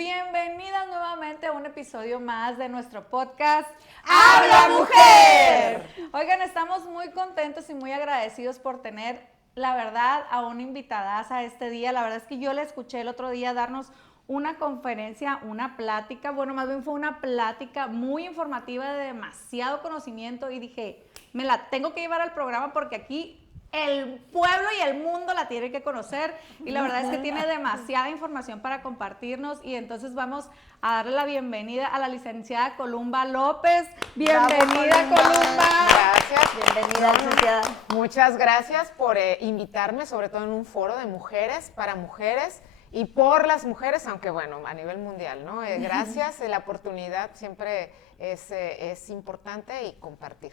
Bienvenidas nuevamente a un episodio más de nuestro podcast ¡Habla Mujer! Oigan, estamos muy contentos y muy agradecidos por tener, la verdad, a una invitadaza este día. La verdad es que yo la escuché el otro día darnos una conferencia, una plática, bueno, más bien fue una plática muy informativa de demasiado conocimiento y dije, me la tengo que llevar al programa porque aquí el pueblo y el mundo la tiene que conocer y la verdad es que tiene demasiada información para compartirnos y entonces vamos a darle la bienvenida a la licenciada Columba López. Bienvenida, Columba. Gracias. Bienvenida, licenciada. Muchas gracias por invitarme, sobre todo en un foro de mujeres, para mujeres y por las mujeres, aunque bueno, a nivel mundial, ¿no? Gracias, la oportunidad siempre es importante y compartir.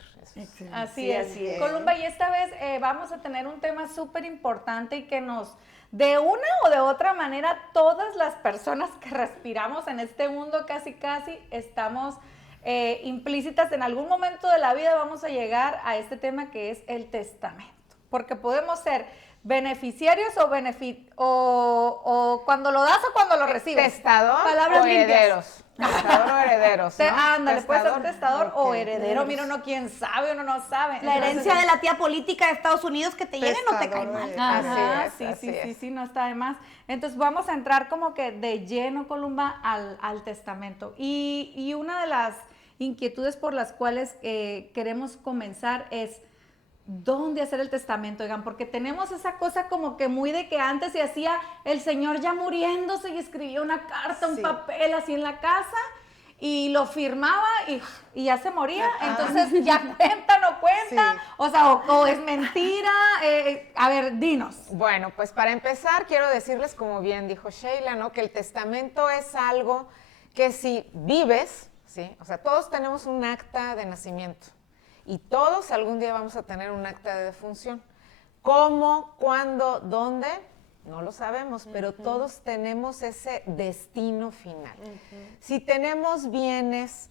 Así es. Columba, y esta vez vamos a tener un tema súper importante y que nos, de una o de otra manera, todas las personas que respiramos en este mundo casi estamos implícitas en algún momento de la vida, vamos a llegar a este tema que es el testamento, porque podemos ser beneficiarios o cuando lo das o cuando lo recibes. Testador Palabras o limpias. herederos. Testador o herederos, ¿no? Ándale, puede ser testador o okay. heredero. Mira, uno quién sabe, uno no sabe. La herencia de la tía política de Estados Unidos que te llegue no te cae mal. Ajá, Así es. sí, no está de más. Entonces vamos a entrar como que de lleno, Columba, al testamento. Y una de las inquietudes por las cuales queremos comenzar es ¿dónde hacer el testamento? Oigan, porque tenemos esa cosa como que muy de que antes se hacía el señor ya muriéndose y escribía una carta, un papel así en la casa y lo firmaba y ya se moría. Entonces, ¿ya cuenta, no cuenta? Sí. O sea, o es mentira. A ver, dinos. Bueno, pues para empezar quiero decirles, como bien dijo Sheila, ¿no? Que el testamento es algo que si vives, ¿sí? O sea, todos tenemos un acta de nacimiento. Y todos algún día vamos a tener un acta de defunción. ¿Cómo, cuándo, dónde? No lo sabemos, pero todos tenemos ese destino final. Si tenemos bienes,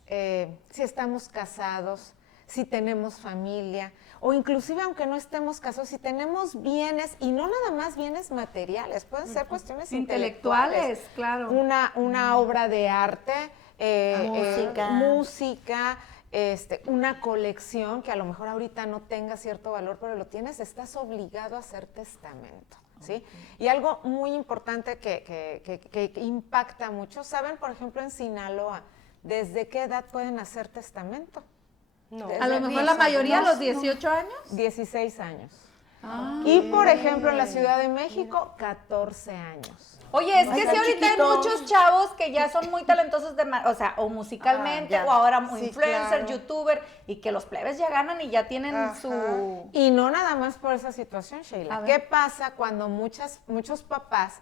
si estamos casados, si tenemos familia, o inclusive aunque no estemos casados, si tenemos bienes, y no nada más bienes materiales, pueden ser cuestiones intelectuales. Claro. Una obra de arte, música, una colección que a lo mejor ahorita no tenga cierto valor, pero lo tienes, estás obligado a hacer testamento, ¿sí? Y algo muy importante que impacta mucho, ¿saben? Por ejemplo, en Sinaloa, ¿desde qué edad pueden hacer testamento? No. A lo mejor la mayoría a los 18 años. 16 años. Y por ejemplo, en la Ciudad de México, 14 años. Oye, es que si ahorita hay muchos chavos que ya son muy talentosos, o musicalmente, o ahora influencer, youtuber, y que los plebes ya ganan y ya tienen su... Y no nada más por esa situación, Sheila. ¿Qué pasa cuando muchos papás,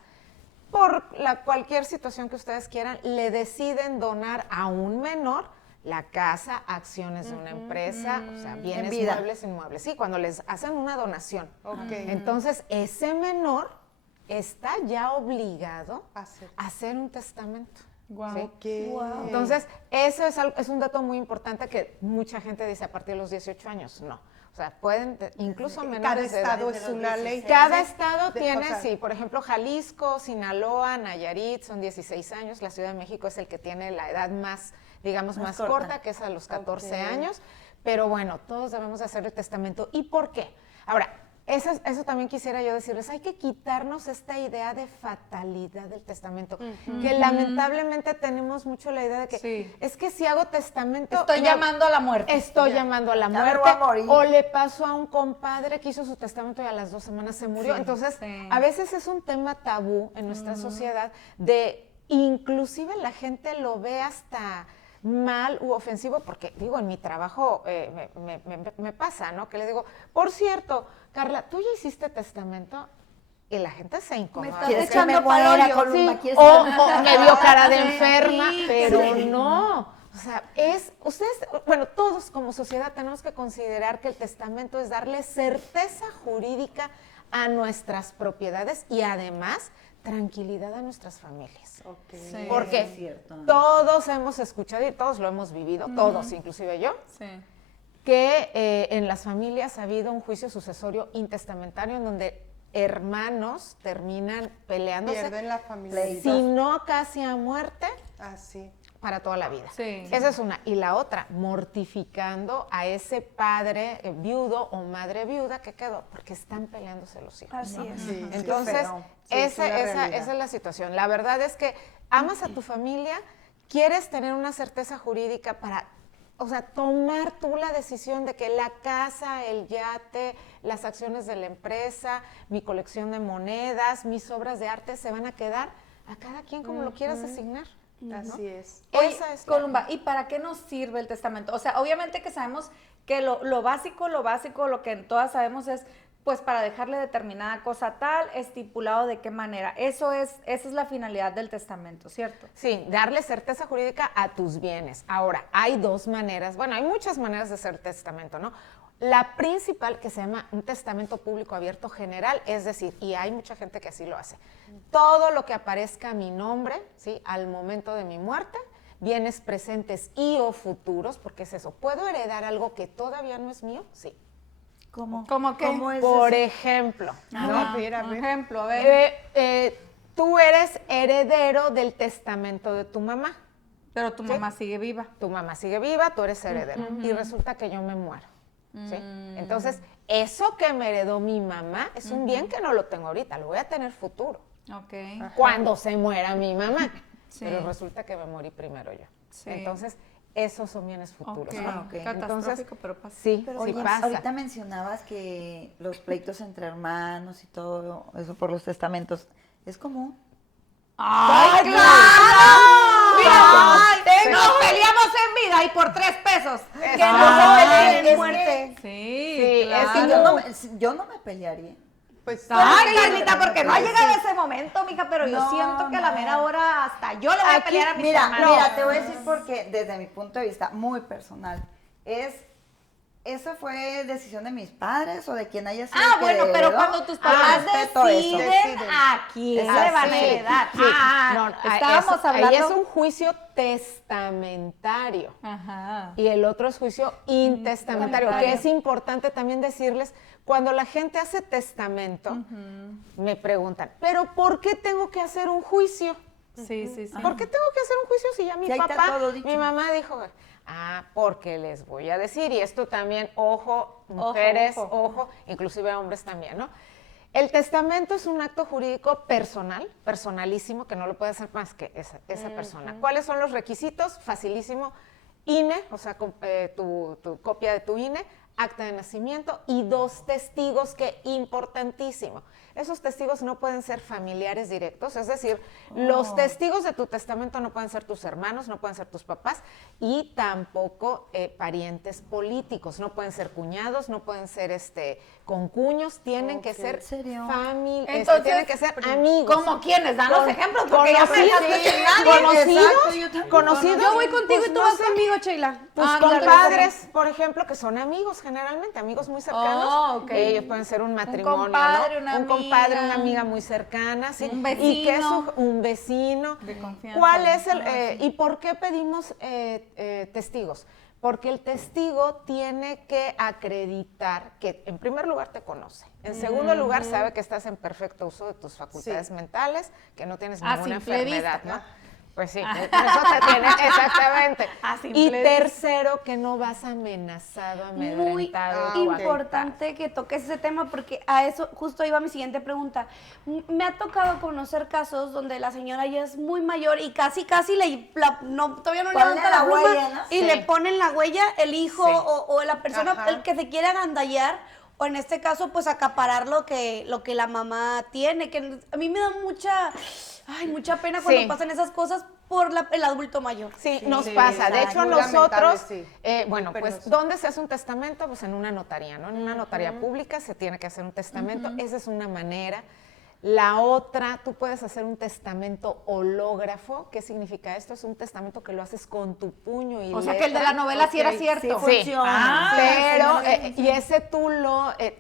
por cualquier situación que ustedes quieran, le deciden donar a un menor la casa, acciones de una empresa, o sea, bienes muebles, inmuebles? Sí, cuando les hacen una donación. Entonces, ese menor está ya obligado a hacer un testamento. Wow. ¿Sí? Wow. Entonces, eso es un dato muy importante que mucha gente dice a partir de los 18 años. No. O sea, pueden, incluso menores de edad. Cada estado es una ley. Cada estado tiene, sí, por ejemplo, Jalisco, Sinaloa, Nayarit, son 16 años. La Ciudad de México es el que tiene la edad más, digamos, más corta, que es a los 14 años. Pero bueno, todos debemos hacer el testamento. ¿Y por qué? Ahora, eso también quisiera yo decirles, hay que quitarnos esta idea de fatalidad del testamento, que lamentablemente tenemos mucho la idea de que es que si hago testamento... Estoy llamando a la muerte. Estoy llamando a la muerte, o le pasó a un compadre que hizo su testamento y a las 2 semanas se murió. Entonces, a veces es un tema tabú en nuestra sociedad de, inclusive la gente lo ve hasta mal u ofensivo, porque digo, en mi trabajo me pasa, ¿no? Que le digo, por cierto, Carla, ¿tú ya hiciste testamento? Y la gente se incomoda. Me estás echando palollo, Columba. Sí, o me vio cara de enferma, pero no. O sea, bueno, todos como sociedad tenemos que considerar que el testamento es darle certeza jurídica a nuestras propiedades y además tranquilidad a nuestras familias. Sí, porque todos hemos escuchado y todos lo hemos vivido, todos, inclusive yo, que en las familias ha habido un juicio sucesorio intestamentario en donde hermanos terminan peleándose. Pierden la familiaridad. Si no casi a muerte, Así. para toda la vida. Sí. Esa es una. Y la otra, mortificando a ese padre viudo o madre viuda que quedó, porque están peleándose los hijos. Así ¿no? es. Sí, Entonces, feo. Sí, es una realidad. esa es la situación. La verdad es que amas a tu familia, quieres tener una certeza jurídica para, o sea, tomar tú la decisión de que la casa, el yate, las acciones de la empresa, mi colección de monedas, mis obras de arte se van a quedar a cada quien como lo quieras asignar. Así es. Oye, Esa es Columba, ¿y para qué nos sirve el testamento? O sea, obviamente que sabemos que lo básico, lo que todas sabemos es, pues, para dejarle determinada cosa tal, estipulado de qué manera. Esa es la finalidad del testamento, ¿cierto? Sí, darle certeza jurídica a tus bienes. Ahora, hay dos maneras, bueno, hay muchas maneras de hacer testamento, ¿no? La principal, que se llama un testamento público abierto general, es decir, y hay mucha gente que así lo hace, todo lo que aparezca a mi nombre, ¿sí? Al momento de mi muerte, bienes presentes y o futuros, porque es eso, ¿puedo heredar algo que todavía no es mío? Sí. ¿Cómo? ¿Cómo qué? ¿Cómo es Por eso? ejemplo, A ver, a Un ver. ejemplo, a ver. tú eres heredero del testamento de tu mamá. Pero tu mamá sigue viva. Tu mamá sigue viva, tú eres heredero. Y resulta que yo me muero. ¿sí? Entonces, eso que me heredó mi mamá es un bien que no lo tengo ahorita, lo voy a tener futuro. Ok. Cuando se muera mi mamá. Sí. Pero resulta que me morí primero yo. Sí. Entonces, esos son bienes futuros. Ok. ¿no? Ah, ok. Catastrófico, pero pasa. Sí, Pero sí oye, pasa. Ahorita mencionabas que los pleitos entre hermanos y todo eso por los testamentos es común. ¡Ay, claro! ¡Mira! Nos peleamos en vida y por 3 pesos. Que no se peleen en muerte. Sí, Sí, claro. es que yo no me pelearía. Pues, Ay, sí, Carlita, porque no ha sí. llegado ese momento, mija, pero yo No, siento que a la no. mera hora hasta yo le voy a Aquí, pelear a mis mira, hermanos. mira, te voy a decir porque desde mi punto de vista muy personal, ¿eso fue decisión de mis padres o de quien haya sido Ah, el que bueno, pero heredó? cuando tus papás respeto eso. deciden Deciden. a quién Exacto, le van a sí, heredar. Sí, Ah, estábamos hablando. Ahí es un juicio testamentario. Ajá. Y el otro es juicio intestamentario, que es importante también decirles, cuando la gente hace testamento, me preguntan, ¿pero por qué tengo que hacer un juicio? Sí, sí, sí. ¿Por qué tengo que hacer un juicio si ya mi Si ahí está papá, todo dicho. mi mamá dijo, porque les voy a decir, y esto también, ojo, mujeres, ojo, inclusive hombres también, ¿no? El testamento es un acto jurídico personal, personalísimo, que no lo puede hacer más que esa persona. ¿Cuáles son los requisitos? Facilísimo. INE, o sea, tu copia de tu INE, acta de nacimiento y 2 testigos, que importantísimo. Esos testigos no pueden ser familiares directos, es decir, los testigos de tu testamento no pueden ser tus hermanos, no pueden ser tus papás y tampoco parientes políticos, no pueden ser cuñados, no pueden ser concuños, tienen que ser ¿En serio? Entonces, tienen que ser amigos. ¿Cómo quiénes? Dan los ejemplos, porque ya me Conocidos, dejaste sin nadie. conocidos, Exacto, yo también. conocidos. Yo voy contigo pues y tú no vas sé, conmigo, Sheila. tus Ándale, compadres, por ejemplo, que son amigos generalmente, amigos muy cercanos. Oh, ok. Ellos pueden ser un matrimonio, compadre, ¿no? una Un compadre, amiga. una amiga muy cercana, ¿sí? Un Y que es vecino. un vecino. De confianza. ¿Cuál es y por qué pedimos testigos? Porque el testigo tiene que acreditar que, en primer lugar, te conoce. En segundo lugar, sabe que estás en perfecto uso de tus facultades mentales, que no tienes A ninguna simple enfermedad, vista. ¿no? Pues sí, eso te tiene, exactamente. A simple Y vista. tercero, que no vas amenazado, Muy amedrentado. o importante que toques ese tema porque a eso justo iba mi siguiente pregunta. Me ha tocado conocer casos donde la señora ya es muy mayor y casi todavía no Ponle levanta la la pluma huella, ¿no? y Sí. le ponen la huella el hijo Sí. o la persona Ajá. el que se quiere agandallar o en este caso pues acaparar lo que la mamá tiene, que a mí me da mucha pena cuando Sí. pasan esas cosas por el adulto mayor. Sí, Sí, nos sí, pasa. De hecho, muy nosotros, lamentable, sí. bueno, Muy pues, penoso. ¿dónde se hace un testamento? Pues en una notaría, ¿no? En una notaría pública se tiene que hacer un testamento. Esa es una manera. La otra, tú puedes hacer un testamento hológrafo. ¿Qué significa esto? Es un testamento que lo haces con tu puño y O sea, que el de la letra. novela sí era Ok, cierto. sí, Ah, Pero, sí, y ese tú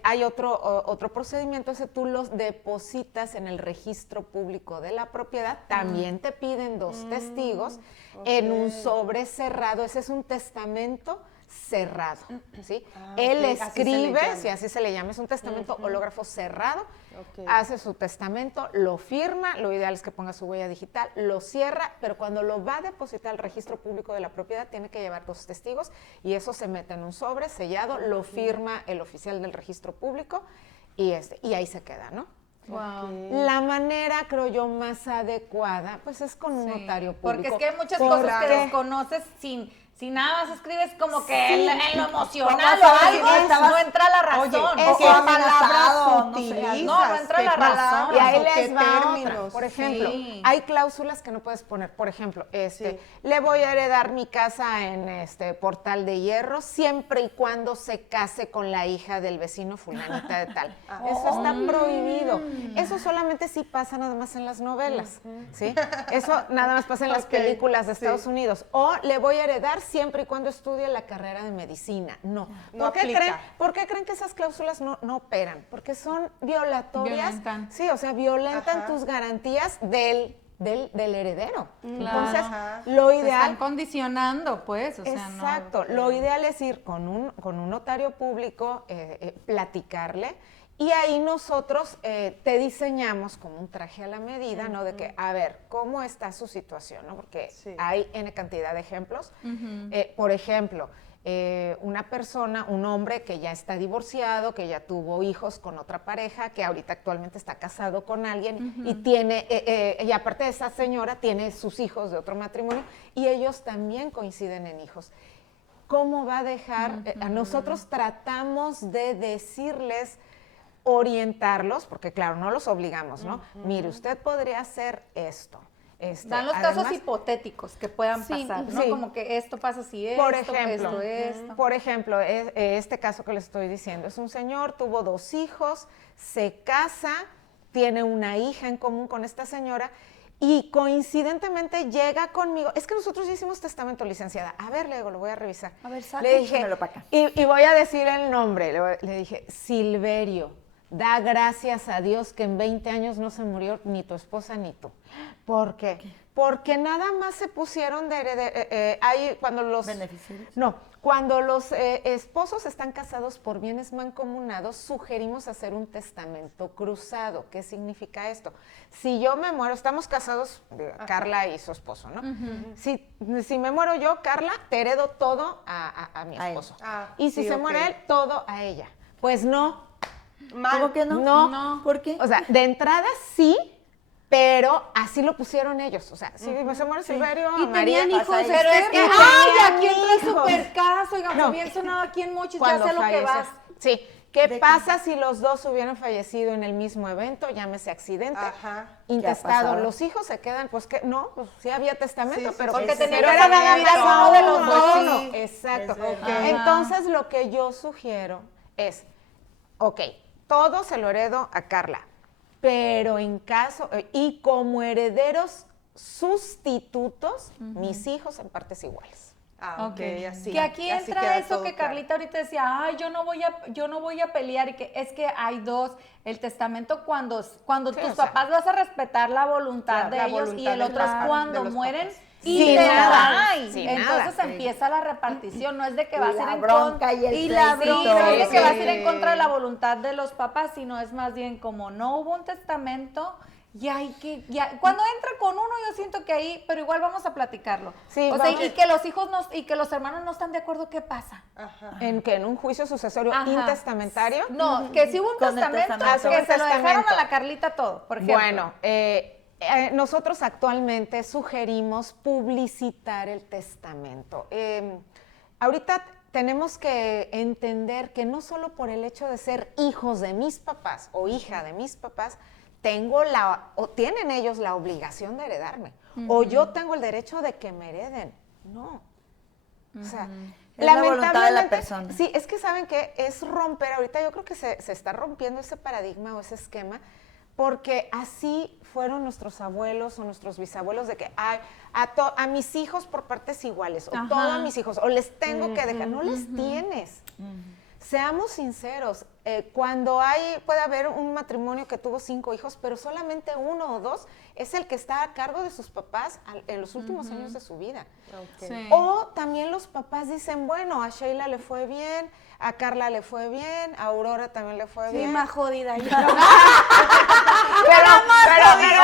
hay otro procedimiento, ese tú los depositas en el registro público de la propiedad, también te piden 2 testigos en un sobre cerrado, ese es un testamento cerrado, ¿sí? Ah, Él ok, así se le escribe, llama. si así se le llama, es un testamento hológrafo cerrado, Ok. hace su testamento, lo firma, lo ideal es que ponga su huella digital, lo cierra, pero cuando lo va a depositar al registro público de la propiedad tiene que llevar 2 testigos y eso se mete en un sobre sellado, lo firma el oficial del registro público y ahí se queda, ¿no? Wow. La manera, creo yo, más adecuada, pues es con un Sí, notario porque público. es que hay muchas cosas que Porque- desconoces sin nada más escribes como que Sí. en lo emocional ¿Cómo o sabes algo, si estabas- no entra la razón. Oye, o ¿qué que amenazado, palabras no sé, utilizas? no entra ¿Qué la razón. palabras Y ahí o qué les va otra. términos? Por ejemplo, Sí. hay cláusulas que no puedes poner. Por ejemplo, Sí. le voy a heredar mi casa en Portal de Hierro siempre y cuando se case con la hija del vecino fulanita de tal. Eso está prohibido. Eso solamente sí pasa nada más en las novelas, ¿sí? Eso nada más pasa en las Ok, películas de sí. Estados Unidos. O le voy a heredar siempre y cuando estudie la carrera de medicina. No. No ¿Por qué aplica. ¿Por qué creen que esas cláusulas no operan? Porque son violatorias. Violentan. Sí, o sea, violentan Ajá. tus garantías del heredero. Entonces, Ajá. lo Te están ideal... condicionando, pues, o sea, Exacto, lo ideal es ir con un notario público, platicarle, y ahí nosotros te diseñamos como un traje a la medida, ¿no? De que, a ver, ¿cómo está su situación? ¿No? Porque Sí. hay N cantidad de ejemplos. Por ejemplo, una persona, un hombre que ya está divorciado, que ya tuvo hijos con otra pareja, que ahorita actualmente está casado con alguien y tiene, y aparte de esa señora, tiene sus hijos de otro matrimonio y ellos también coinciden en hijos. ¿Cómo va a dejar? A nosotros tratamos de decirles, orientarlos, porque claro, no los obligamos, ¿no? Mire, usted podría hacer esto. dan los casos Además, hipotéticos que puedan Sí, pasar, ¿no? sí. Como que esto pasa si por esto, ejemplo, esto. Por ejemplo, este caso que les estoy diciendo, es un señor, tuvo 2 hijos, se casa, tiene una hija en común con esta señora y coincidentemente llega conmigo. Es que nosotros ya hicimos testamento, licenciada. A ver, le digo, lo voy a revisar. A ver, le dije, échamelo pa' acá. y voy a decir el nombre. Le dije, Silverio, da gracias a Dios que en 20 años no se murió ni tu esposa ni tú. ¿Por qué? Porque nada más se pusieron ahí cuando los... ¿Beneficiarios? No, cuando los esposos están casados por bienes mancomunados, sugerimos hacer un testamento cruzado. ¿Qué significa esto? Si yo me muero, estamos casados, Carla y su esposo, ¿no? Si me muero yo, Carla, te heredo todo a mi A él. esposo. Ah, Y si sí, se ok. muere él, todo a ella. Pues no. Mal. ¿Cómo que no? No. ¿Por qué? O sea, de entrada sí, pero así lo pusieron ellos. O sea, si se muere Silverio, Y María, tenían hijos, pasa Pero es que, Esther, ¡ay! tenían Aquí entra el hijos. supercaso, oigan, No. fue bien sonado aquí en Mochis, ya Cuando sé lo que fallece. vas. Sí. ¿Qué pasa si los dos hubieran fallecido en el mismo evento? Llámese accidente. Ajá. Intestado. pasado? Los hijos se quedan, pues que no, pues sí había testamento, Sí, pero porque pues, tenía pero que era sobrevivir nada más alguno de los uno, dos. sí, exacto. Es verdad. Ajá. Entonces lo que yo sugiero es, ok, todo se lo heredo a Carla, pero en caso, y como herederos sustitutos, mis hijos en partes iguales. Ah, ok, así. Que aquí así entra queda eso todo que claro. Carlita ahorita decía, ay, yo no voy a pelear, y que es que hay dos, el testamento cuando Sí, tus o sea, papás vas a respetar la voluntad claro, de la ellos, y voluntad el del otro es papá, cuando de los mueren papás. y Sin te nada, dan. sin Entonces nada. empieza la repartición, no es de que Y vas a la ir en bronca contra y el y la pleito. bronca, no es de que vas a ir Sí. en contra de la voluntad de los papás, sino es más bien como no hubo un testamento. Cuando entra con uno, yo siento que ahí, pero igual vamos a platicarlo. Sí, o sea, vamos. y que los hijos y que los hermanos no están de acuerdo, ¿qué pasa? Ajá. En un juicio sucesorio Ajá. intestamentario. No, que si hubo un Con el testamento, testamento. que Un se lo dejaron testamento. a la Carlita todo, por ejemplo. Bueno, nosotros actualmente sugerimos publicitar el testamento. Ahorita tenemos que entender que no solo por el hecho de ser hijos de mis papás o hija de mis papás, tienen ellos la obligación de heredarme, o yo tengo el derecho de que me hereden. No. O sea, Es la voluntad de la lamentablemente, persona. sí, es que saben que es romper, ahorita yo creo que se está rompiendo ese paradigma o ese esquema, porque así fueron nuestros abuelos o nuestros bisabuelos de que a mis hijos por partes iguales, o Ajá. todo a mis hijos, o les tengo que dejar, no les tienes. seamos sinceros, cuando puede haber un matrimonio que tuvo 5 hijos, pero solamente 1 o 2 es el que está a cargo de sus papás en los últimos años de su vida. Sí. O también los papás dicen, bueno, a Sheila le fue bien, a Carla le fue bien, a Aurora también le fue Sí, bien. más jodida yo. Pero,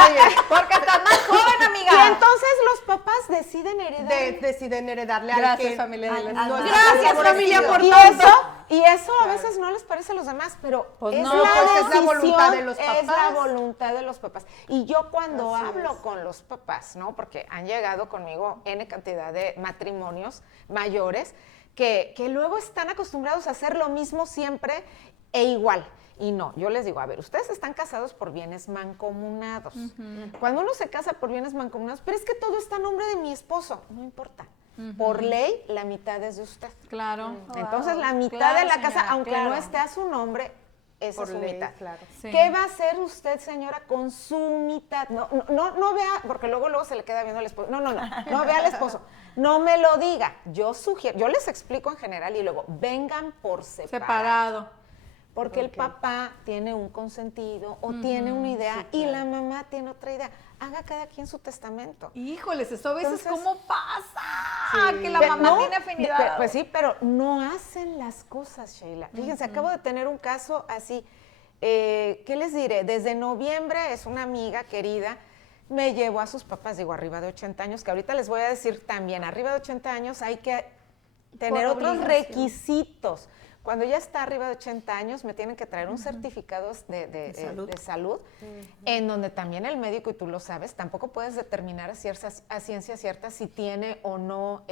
oye, Porque estás más joven, amiga. y entonces los papás deciden heredar. Deciden heredarle al Gracias, que familia de no la- está Gracias, favorecido. familia, por Y tanto. eso a veces no les parece a los demás, pero Pues es, no, la pues es la voluntad de los decisión, es la papás. voluntad de los papás. Y yo cuando Así hablo es. con los papás, ¿no? Porque han llegado conmigo N cantidad de matrimonios mayores que luego están acostumbrados a hacer lo mismo siempre e igual. Y no, yo les digo, a ver, ustedes están casados por bienes mancomunados. Cuando uno se casa por bienes mancomunados, pero es que todo está a nombre de mi esposo, no importa. Por ley, la mitad es de usted. Claro. Entonces, la mitad Claro, de la señora, casa, aunque claro. no esté a su nombre, esa Por es su ley, mitad. claro. Sí. ¿Qué va a hacer usted, señora, con su mitad? No vea, porque luego se le queda viendo al esposo. No vea al esposo. No me lo diga. Yo sugiero, yo les explico en general y luego vengan por Separado. porque el papá tiene un consentido o tiene una idea y la mamá tiene otra idea. Haga cada quien su testamento. Híjoles, eso a veces Entonces- cómo pasa, que la Pero mamá no, tiene afinidad. pues sí, pero no hacen las cosas, Sheila. Fíjense, acabo de tener un caso así. ¿Qué les diré? Desde noviembre es una amiga querida, me llevó a sus papás, digo, arriba de 80 años, que ahorita les voy a decir también, arriba de 80 años hay que tener Por otros obligación. requisitos. Cuando ya está arriba de 80 años, me tienen que traer un certificado de salud, en donde también el médico, y tú lo sabes, tampoco puedes determinar a ciencia cierta si tiene o no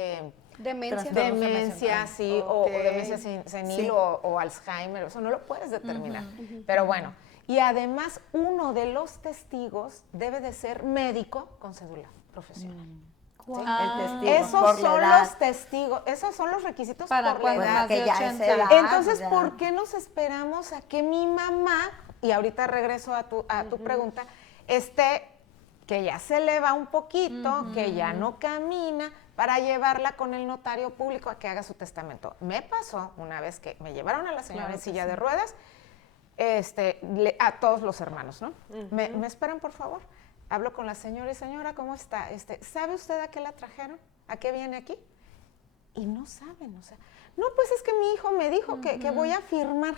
Demencia. demencia, sí, o Ok. demencia senil Sí. o Alzheimer, eso no lo puedes determinar. Pero bueno, y además uno de los testigos debe de ser médico con cédula profesional. El testigo Esos por la son edad. los testigos, esos son los requisitos Para por la cuando edad. más de que ya es 80. edad. Entonces, ya. ¿por qué nos esperamos a que mi mamá, y ahorita regreso a tu pregunta, que ya se le va un poquito, que ya no camina, para llevarla con el notario público a que haga su testamento? Me pasó una vez que me llevaron a la señora Claro en que silla sí. de ruedas, a todos los hermanos, ¿no? ¿Me esperan, por favor? Hablo con la señora y señora, ¿cómo está? ¿Sabe usted a qué la trajeron? ¿A qué viene aquí? Y no saben, o sea, no, pues es que mi hijo me dijo que voy a firmar.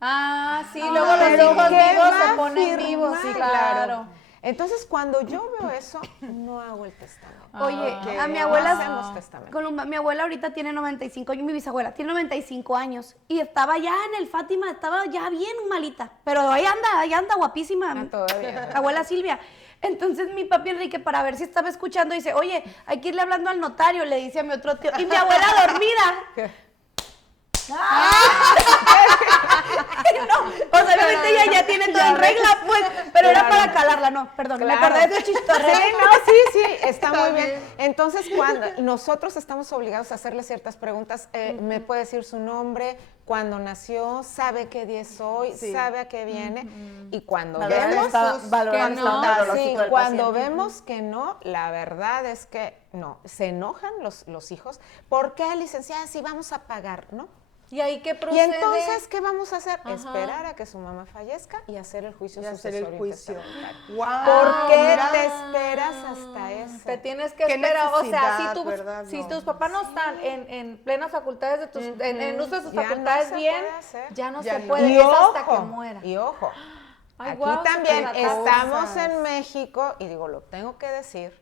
Ah, sí, Ah, luego los pero hijos ¿qué vivos va se a ponen vivos, sí, firmar? claro. Entonces, cuando yo veo eso, no hago el testamento. Oye, Ah, a mi No abuela, hacemos testamento. mi abuela ahorita tiene 95 años, mi bisabuela tiene 95 años y estaba ya en el Fátima, estaba ya bien malita, pero ahí anda guapísima. Ah, todavía. Abuela Silvia. Entonces mi papi Enrique, para ver si estaba escuchando, dice, oye, hay que irle hablando al notario, le dice a mi otro tío, y mi abuela dormida. No, o sea, obviamente ella ya tiene todo en regla, pues, pero era para calarla, no, perdón, me Claro. acordé de esto chistorro. Sí, no, sí, está muy bien. Entonces, cuando nosotros estamos obligados a hacerle ciertas preguntas, me puede decir su nombre, cuándo nació, sabe qué día es hoy, sabe a qué viene, y cuando Valorar vemos valorar que el no, estado neurológico del cuando paciente. vemos que no, la verdad es que no, se enojan los hijos. ¿Por qué, licenciada, si vamos a pagar, no? ¿Y ahí qué Y procede? entonces, ¿qué vamos a hacer? Ajá. Esperar a que su mamá fallezca y hacer el juicio Y hacer el sucesorio juicio. testamentario. Wow, ¿Por qué mira. te esperas hasta eso? Te tienes que Qué esperar, o sea, necesidad, si, ¿verdad? si No. tus papás no están en plenas facultades de tus, en uso de sus Ya no facultades se bien, puede hacer. ya no Ya se no. puede, Y es hasta que ojo, muera. y ojo, Ay, aquí guau, también súper estamos cosas. en México, y digo, lo tengo que decir,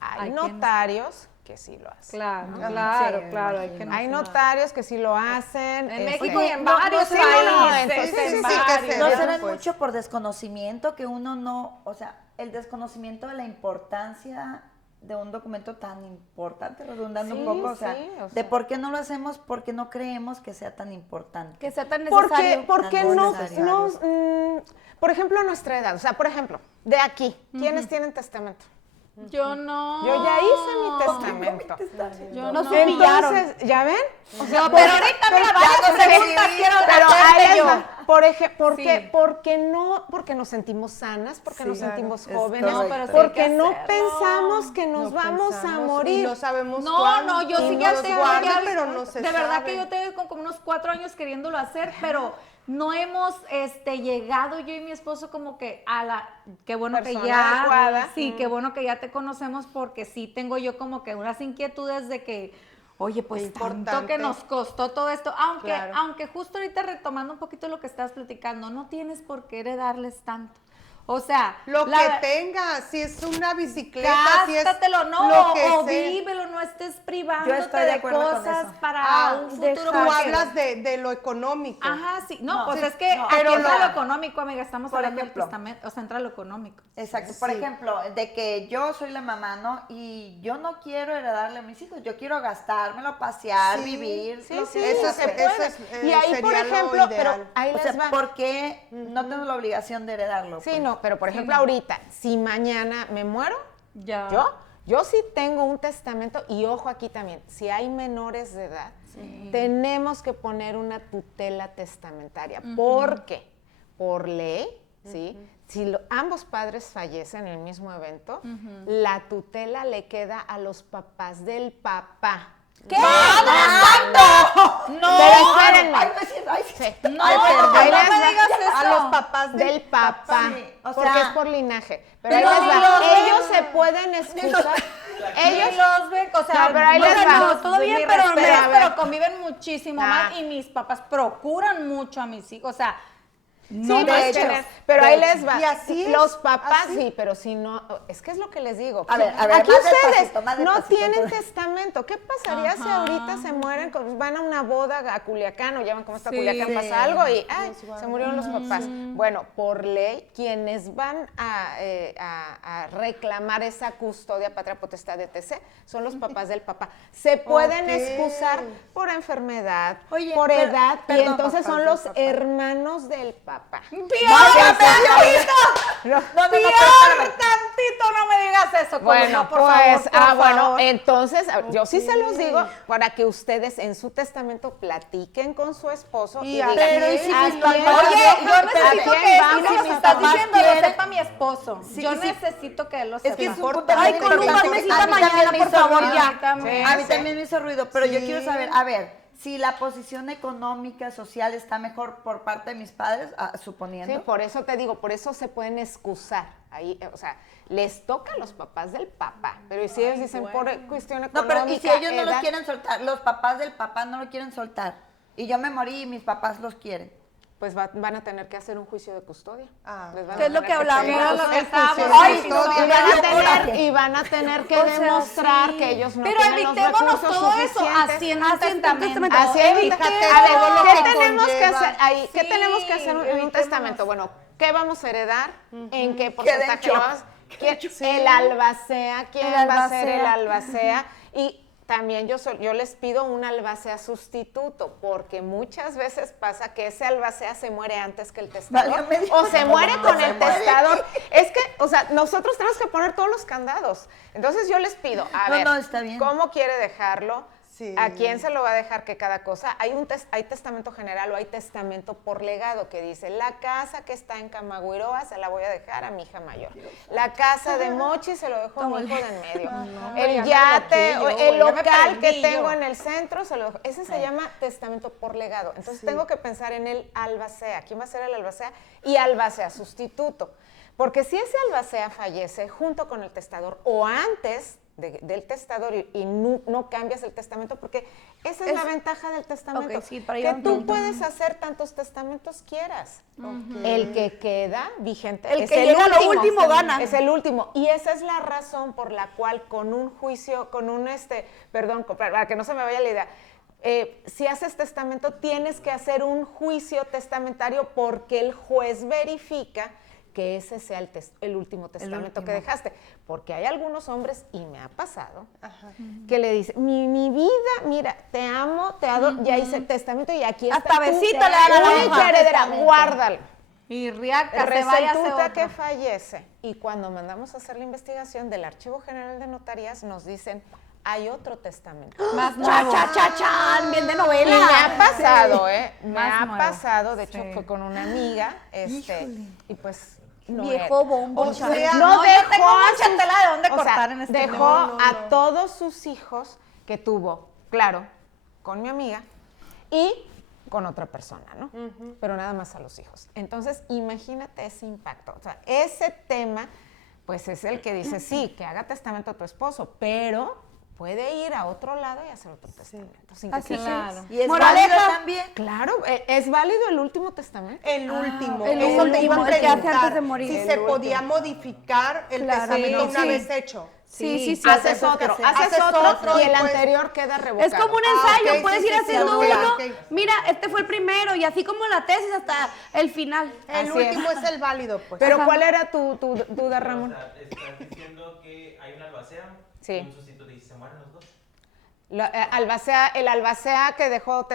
hay Hay quienes- notarios que sí lo hacen. Claro, ¿no? claro, Sí, claro. me imagino. Hay notarios que sí lo hacen. En este, México y en no, varios sí, países. sí, sí, en sí, que varios. se ¿No vean, será pues. mucho por desconocimiento que uno no, o sea, el desconocimiento de la importancia de un documento tan importante, redundando Sí, un poco, o sea, sí, o de sea. por qué no lo hacemos, porque no creemos que sea tan importante. Que sea tan Porque, necesario. porque Tan no, necesario. por ejemplo, a nuestra edad, o sea, por ejemplo, de aquí, ¿quiénes tienen testamento? Yo no. Yo ya hice mi testamento. Yo Nos no. humillaron. Entonces, ¿ya ven? O sea, No, pero ahorita, mira, varias preguntas quiero pero ahí hacerte les yo. va. ¿Por qué? Sí. Porque nos sentimos sanas, porque nos sentimos es jóvenes, correcto. No, pero sí hay porque que no hacerlo. pensamos que nos No vamos a pensamos morir. Y no sabemos No, cuándo. yo sí Y ya nos tengo, guarda, ya, pero no se de verdad sabe. que yo tengo como unos 4 años queriéndolo hacer, pero no hemos llegado yo y mi esposo como que a la, qué bueno que Persona ya, adecuada. sí, qué bueno que ya te conocemos porque sí tengo yo como que unas inquietudes de que, oye, pues Qué tanto importante. que nos costó todo esto, aunque, Claro. aunque justo ahorita retomando un poquito lo que estabas platicando, no tienes por qué heredarles tanto. O sea, Lo la que ver- tenga, si es una bicicleta, si es gástatelo, no, lo que o sea. vívelo, no estés Yo privándote estoy de de acuerdo con cosas eso. para un futuro. Tú porque- hablas de lo económico. Ajá, sí, no, No, pues sí, es que no, aquí pero entra lo- lo económico, amiga, estamos Por hablando ejemplo. del testamento, o sea, entra lo económico. Exacto. Por Sí. ejemplo, de que yo soy la mamá, ¿no? Y yo no quiero heredarle a mis hijos, yo quiero gastármelo, pasear, Sí, vivir. Sí, lo sí, que eso sea. se puede. Y ahí, por sería lo ejemplo, pero ideal. ahí O les sea, va. ¿por qué no tengo la obligación de heredarlo? Sí, pues? no, pero por ejemplo, no. ahorita, si mañana me muero, Ya. yo sí tengo un testamento y ojo aquí también, si hay menores de edad, tenemos que poner una tutela testamentaria. ¿Por qué? Por ley, ¿sí? Si ambos padres fallecen en el mismo evento, la tutela le queda a los papás del papá. ¿Qué? No, pero espérenme. Ay, no es cierto, ay, sí. Sí. No, Ahí no les me va. digas eso. A los papás Del papá, Sí, o porque sea, es por linaje. Pero, pero ahí les ni va. los ven. Ellos se pueden excusar. Ellos los ven, o sea, No, pero ahí les va. no, todo bien, Mi pero, respeto, a ver. pero conviven muchísimo Ah. más y mis papás procuran mucho a mis hijos, o sea, no Sí, de pues, hecho. pero de ahí hecho. les va. Y así es, Los papás, así. sí, pero si no, es que es lo que les digo. A ver, Aquí más ustedes despacito, más no despacito, tienen entonces. testamento. ¿Qué pasaría si Ajá. ahorita se mueren, van a una boda a Culiacán o ya ven cómo está Sí. Culiacán, Sí. pasa algo y ay, Los guardan. se murieron los papás? Bueno, por ley, quienes van a reclamar esa custodia, patria potestad, etc., son los papás del papá. Se pueden Ok. excusar por enfermedad, Oye, por pero- edad, y perdón, entonces papás son del los papá. hermanos del papá. ¡Piar tantito! No, ¡Piar espérame. tantito! No me digas eso, Bueno, no, por pues, favor, por bueno, favor. entonces, yo sí se los digo para que ustedes en su testamento platiquen con su esposo y digan, pero ¿y si ¿a mis quién- papás Oye, yo ¿a necesito quién que vamos si a me estás tomar? diciendo lo quiere- sepa mi esposo. Sí, Yo sí. necesito que él lo Es sepa. que es un Porque- punto Ay, muy con un importante. palmecita A mí también mañana, me por hizo favor, ruido. ya. También. A mí también me hizo ruido, pero yo Sí. quiero saber, a ver, si la posición económica, social está mejor por parte de mis padres, suponiendo. Sí, por eso te digo, por eso se pueden excusar. Ahí, o sea, les toca a los papás del papá, pero si ellos dicen por cuestión No, económica, pero ¿y si ellos no los edad? quieren soltar? Los papás del papá no lo quieren soltar. Y yo me morí y mis papás los quieren. Pues van a tener que hacer un juicio de custodia. Ah. Les van a ¿Qué es lo tener que hablamos? pedir Era lo custodia. que estábamos Ay, diciendo. sí, Y van a Yo tener, coraje. y van a tener que O sea, demostrar sí. que ellos no Pero tienen los evitémonos recursos todo eso suficientes. haciendo un Haciendo un testamento. Así es, Fíjate a ver, todo lo ¿qué que tenemos que conlleva. hacer ahí? ¿Qué Sí, tenemos que hacer en un evitémonos. testamento? Bueno, ¿qué vamos a heredar? ¿En qué porcentaje shock. lo vamos? El albacea, ¿quién El va a ser el albacea. albacea? Y también yo les pido un albacea sustituto, porque muchas veces pasa que ese albacea se muere antes que el testador, Válgame Dios. o se muere con Se el muere. testador. Es que, o sea, nosotros tenemos que poner todos los candados. Entonces yo les pido, a No, ver, no, está bien. ¿cómo quiere dejarlo? Sí. ¿A quién se lo va a dejar que cada cosa? Hay testamento general o hay testamento por legado que dice, la casa que está en Camagüiroa se la voy a dejar a mi hija mayor. La casa de Mochi se lo dejo a mi hijo de en medio. El yate, o el ya me local que perdí tengo yo. en el centro, se lo dejo. Ese se llama testamento por legado. Entonces tengo que pensar en el albacea. ¿Quién va a ser el albacea? Y albacea sustituto. Porque si ese albacea fallece junto con el testador o antes del testador y no cambias el testamento, porque esa es la ventaja del testamento, Ok, sí, para ir que a un tú punto. puedes hacer tantos testamentos quieras. El que queda vigente El es que el llega a lo último. último gana. Es el último. Y esa es la razón por la cual con un juicio, para que no se me vaya la idea, si haces testamento tienes que hacer un juicio testamentario porque el juez verifica que ese sea el último testamento que dejaste. Porque hay algunos hombres, y me ha pasado, que le dicen, mi vida, mira, te amo, te adoro, ya hice el testamento y aquí está Hasta tu besito le dan a la única hoja. heredera, guárdalo. Y riaca, se vaya a hacer Resulta que otro. fallece y cuando mandamos a hacer la investigación del Archivo General de Notarías nos dicen, hay otro testamento. Más Cha, nuevo. cha, cha, chan, bien de Y novela. me ha pasado, Me Más ha nuevo. pasado, de hecho Sí. fue con una amiga, y pues no Viejo era. bombo. O sea, No yo dejó tengo a mucha sus- tela de dónde o sea, cortar en este dejó tema. No, a no. todos sus hijos que tuvo, claro, con mi amiga y con otra persona, ¿no? Pero nada más a los hijos. Entonces, imagínate ese impacto. O sea, ese tema, pues es el que dice, sí, que haga testamento a tu esposo, pero puede ir a otro lado y hacer otro testamento. Sin que Así sea- Claro. Y es Moraleja. válido también. Claro, ¿es válido el último testamento? El último, el eso te iba a último, el que hace preguntar, antes de morir. si El se podía modificar el Claro. testamento Sí, una sí. vez hecho. Sí. Haces otro, Haces otro y y el pues- anterior queda revocado. Es como un Ah, ensayo, ok, puedes sí, ir sí, haciendo sí, uno. ok. Mira, este fue el primero y así como la tesis hasta el final. El Así es. último es el válido, pues. Pero Ajá. ¿cuál era tu duda, Ramón? O sea, estás diciendo que hay una albacea Sí. y un sustituto y se mueren los dos. El albacea que dejó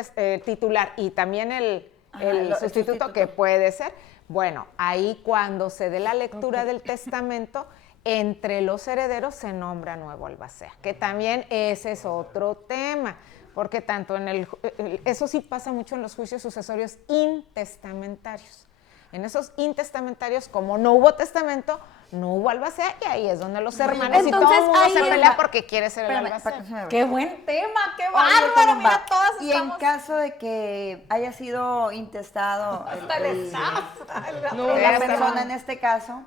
titular y también el el sustituto sustituto. que puede ser. Bueno, ahí cuando se dé la lectura del testamento, entre los herederos se nombra nuevo albacea, que también ese es otro tema, porque tanto eso sí pasa mucho en los juicios sucesorios intestamentarios. En esos intestamentarios, como no hubo testamento, no hubo albacea y ahí es donde los hermanos y todo Entonces, el mundo ahí se es- pelea porque quiere ser el Espérame, albacea. para que se me vea. Qué buen tema, qué Oye, bárbaro. Columba, Mira, todas y estamos... en caso de que haya sido intestado No, la ya persona está. en este caso,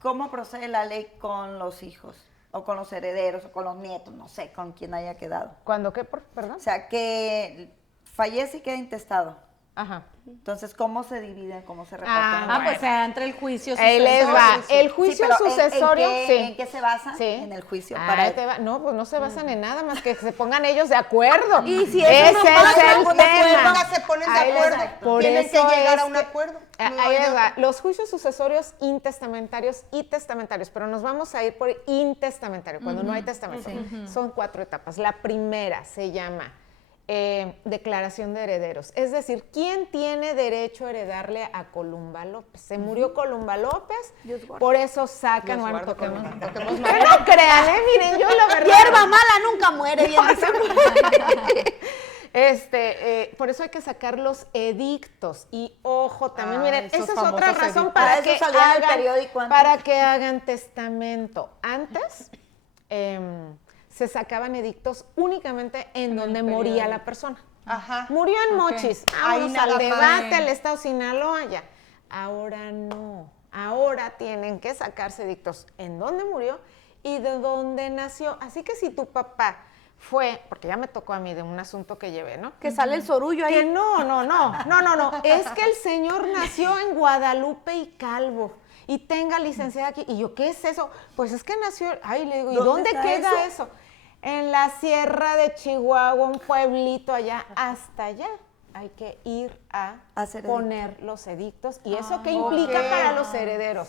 ¿cómo procede la ley con los hijos? O con los herederos, o con los nietos, no sé, con quien haya quedado. ¿Cuándo qué? Perdón. O sea, que fallece y queda intestado. Ajá. Entonces, ¿cómo se dividen? ¿Cómo se reparten? Ah, Ah, pues entre el juicio Ahí les sucesorio. va. El Sí, juicio pero sucesorio, ¿en sí. ¿En qué se basa? Sí. En el juicio. Ahí te va. No, pues no se basan en nada más que se pongan ellos de acuerdo. Y si eso ese no pasa, es el Cuando tema. nunca se ponen de Ahí les acuerdo, va. Por tienen que eso llegar es a un que- acuerdo. No Ahí hay les de va. otra. Los juicios sucesorios intestamentarios y testamentarios, pero nos vamos a ir por intestamentario, cuando no hay testamento. Son 4 etapas. La primera se llama declaración de herederos. Es decir, ¿quién tiene derecho a heredarle a Columba López? Se murió Columba López, Dios guarde. por eso sacan, Dios bueno, guarde, toquemos, Columba. toquemos madera. No crean, miren, yo la verdad... Hierba mala nunca muere, bien dicen. Por eso hay que sacar los edictos. Y ojo, también, Ah, miren, esos esa es otra famosos razón edictos. para Ah, que, eso salió en el hagan, periódico antes. para que hagan testamento. Antes se sacaban edictos únicamente en donde moría la persona. Ajá. Murió en Ok. Mochis, Ahí vámonos nada al más. debate, al estado Sinaloa, ya. Ahora no, ahora tienen que sacarse edictos en dónde murió y de dónde nació. Así que si tu papá fue, porque ya me tocó a mí de un asunto que llevé, ¿no? Que sale el sorullo Que ahí. no, es que el señor nació en Guadalupe y Calvo y tenga licenciada aquí. Y yo, ¿qué es eso? Pues es que nació, ay, le digo, ¿y ¿Dónde dónde está queda eso? En la sierra de Chihuahua, un pueblito allá, hasta allá. Hay que ir a Hacer poner los edictos. ¿Y eso qué implica ok. para los herederos?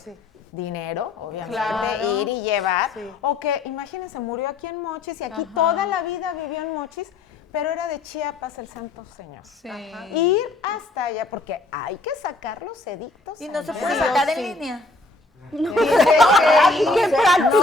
Dinero, obviamente, Claro. ir y llevar. Sí. O que, imagínense, murió aquí en Mochis y aquí toda la vida vivió en Mochis, pero era de Chiapas el santo señor. Sí. Ir hasta allá, porque hay que sacar los edictos. Y no se allá. puede Sí, sacar en sí. línea. ¡Qué práctico!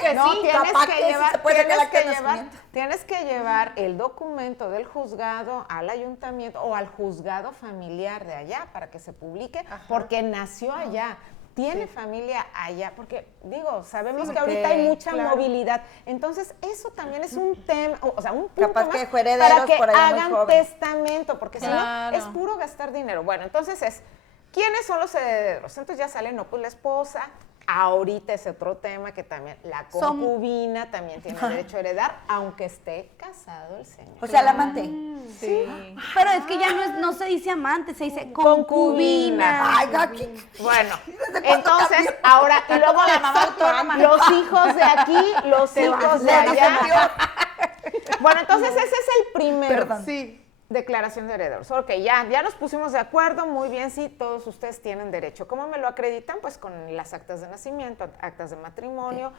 Que No, sí, tienes capaz que que sí llevar, se puede sacar tienes acta de que llevar, nacimiento. tienes que llevar el documento del juzgado al ayuntamiento o al juzgado familiar de allá para que se publique, porque nació allá. Tiene familia allá, porque digo, sabemos Sí, que ahorita hay porque, mucha claro. movilidad. Entonces, eso también es un tema, o sea, un punto Capaz más que fue herederos para que por allá muy hagan joven. testamento, porque Claro. si no, es puro gastar dinero. Bueno, entonces ¿quiénes son los herederos? Entonces ya sale, no, pues la esposa. Ahorita es otro tema que también, la Son- concubina también tiene derecho a heredar, aunque esté casado el señor. O sea, la amante. Sí. Pero es que ya no se dice amante, se dice Concubina. concubina. Ay, aquí. Bueno, entonces, ahora, y luego la mamá autónoma. los hijos de aquí, los hijos de vas, allá. Bueno, entonces ese es el primero. Perdón. Sí. Declaración de herederos. Ok, ya nos pusimos de acuerdo, muy bien, sí, todos ustedes tienen derecho. ¿Cómo me lo acreditan? Pues con las actas de nacimiento, actas de matrimonio,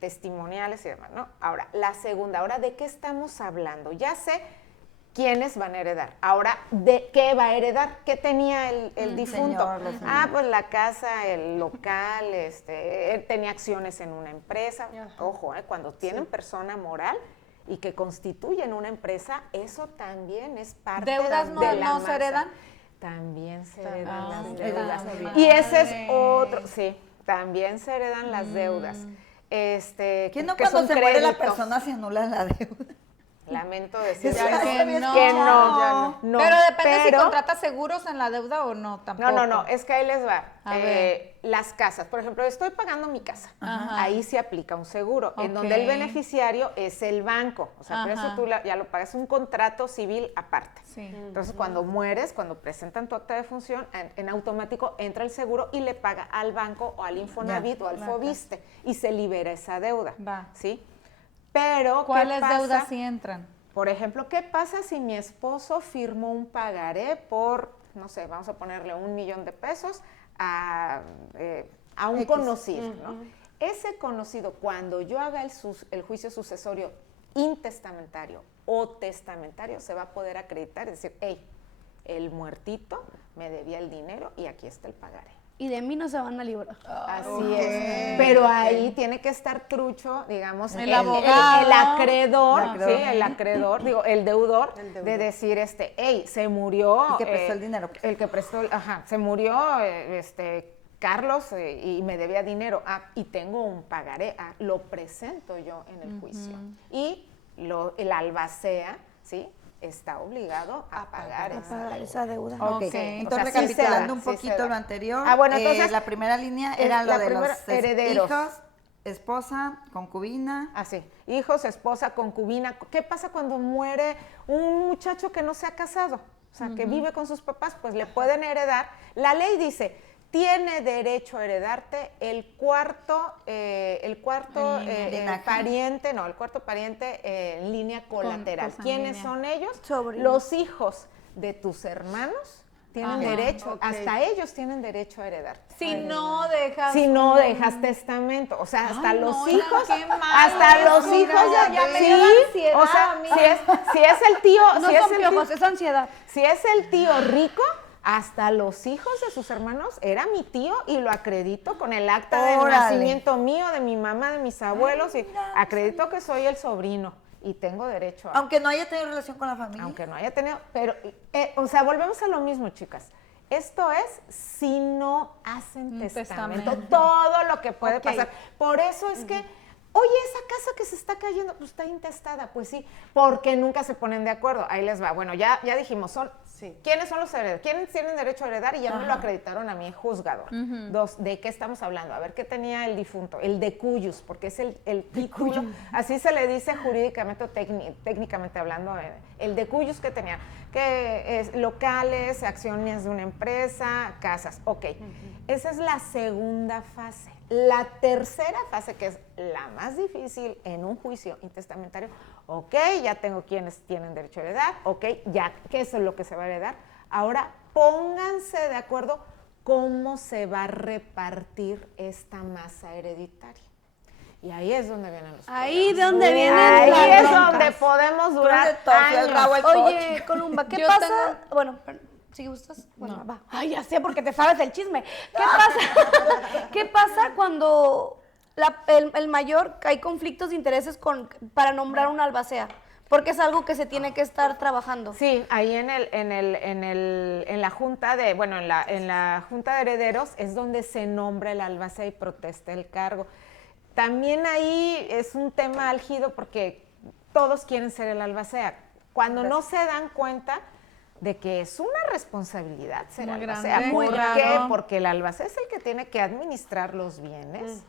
testimoniales y demás, ¿no? Ahora, la segunda, ahora, ¿de qué estamos hablando? Ya sé ¿quiénes van a heredar? Ahora, ¿de qué va a heredar? ¿Qué tenía el difunto? señor, los Pues la casa, el local, él tenía acciones en una empresa. Ojo, cuando tienen persona moral y que constituyen una empresa, eso también es parte ¿Deudas de no la se masa. heredan? También se heredan las Ah, deudas. también. Y ese es otro, sí, también se heredan las deudas. ¿Quién no que cuando son se muere la créditos. persona se anula la deuda? Lamento decir Ya que no. que no. Pero depende si contratas seguros en la deuda o no, tampoco. No, es que ahí les va. A ver. Las casas, por ejemplo, estoy pagando mi casa. Ajá. Ahí se aplica un seguro, en donde Ok. el beneficiario es el banco. O sea, por eso Ajá. tú ya lo pagas, un contrato civil aparte. Sí. Entonces, cuando mueres, cuando presentan tu acta de función, en automático entra el seguro y le paga al banco o al Infonavit o al la Fobiste y se libera esa deuda. Va. ¿Sí? Pero, ¿Cuáles ¿qué pasa? deudas sí entran? Por ejemplo, ¿qué pasa si mi esposo firmó un pagaré por, no sé, vamos a ponerle $1,000,000 a un X. conocido, ¿no? Ese conocido, cuando yo haga el juicio sucesorio intestamentario o testamentario, se va a poder acreditar y decir, hey, el muertito me debía el dinero y aquí está el pagaré. Y de mí no se van a librar. Así es. Pero ahí tiene que estar trucho, digamos, El abogado. el acreedor, El acreedor. sí, el acreedor, digo, el deudor, de decir, hey, se murió. El que prestó el dinero. El que prestó, se murió, Carlos, y me debía dinero. Y tengo un pagaré. Lo presento yo en el juicio. Y el albacea, ¿sí? Está obligado a pagar Esa deuda. Ok, Ok. entonces O sea, sí se recapitulando da, un sí se poquito da. lo anterior, Bueno, entonces, la primera línea era lo la de los primera, herederos. hijos, esposa, concubina. Así, hijos, esposa, concubina. ¿Qué pasa cuando muere un muchacho que no se ha casado? O sea, que vive con sus papás, pues le pueden heredar. La ley dice, tiene derecho a heredarte el cuarto linaje. pariente, no, el cuarto pariente en línea colateral. ¿Quiénes consanguínea. son ellos? Sobrinos. Los hijos de tus hermanos tienen Ajá. derecho, hasta ellos tienen derecho a heredarte. Si no dejas... Si no dejas testamento, o sea, hasta Ay, los no, hijos, qué mal hasta eso, los hijos, ya me sí, dio ansiedad o sea, a mí. si es el tío, No si es son el piojos, tío, es ansiedad. si es el tío rico, hasta los hijos de sus hermanos, era mi tío y lo acredito con el acta de Órale. nacimiento mío, de mi mamá, de mis abuelos, y acredito que soy el sobrino y tengo derecho a... Aunque no haya tenido relación con la familia. Aunque no haya tenido, pero, o sea, volvemos a lo mismo, chicas. Esto es si no hacen Un testamento, testamento. todo lo que puede Ok. pasar. Por eso es que, oye, esa casa que se está cayendo, pues está intestada. Pues sí, porque nunca se ponen de acuerdo. Ahí les va. Bueno, ya dijimos, ¿quiénes son los herederos? ¿Quiénes tienen derecho a heredar? Y ya me lo acreditaron a mí, juzgador. Dos, ¿de qué estamos hablando? A ver, ¿qué tenía el difunto? El de cuyus, porque es el título, así se le dice jurídicamente o técnicamente hablando, el de cuyus que tenía, que es locales, acciones de una empresa, casas. Ok, esa es la segunda fase. La tercera fase, que es la más difícil en un juicio intestamentario, ok, ya tengo quienes tienen derecho a heredar, ok, ya, ¿qué es lo que se va a heredar? Ahora, pónganse de acuerdo cómo se va a repartir esta masa hereditaria. Y ahí es donde vienen los Ahí problemas. de donde vienen Ahí las es broncas. donde podemos durar ¿Dónde tosió el rabo el Oye, Columba, ¿qué Yo pasa? tengo- Bueno, ¿sí gustas? Bueno, va. Ay, ya sé, porque te sabes el chisme. ¿Qué pasa? ¿Qué pasa cuando el mayor, hay conflictos de intereses para nombrar una albacea? Porque es algo que se tiene que estar trabajando. Sí, ahí en la junta de, bueno, en la junta de herederos es donde se nombra el albacea y protesta el cargo. También ahí es un tema álgido porque todos quieren ser el albacea. Cuando no se dan cuenta de que es una responsabilidad ser Muy albacea. grande, ¿Por muy qué? raro. Porque el albacea es el que tiene que administrar los bienes,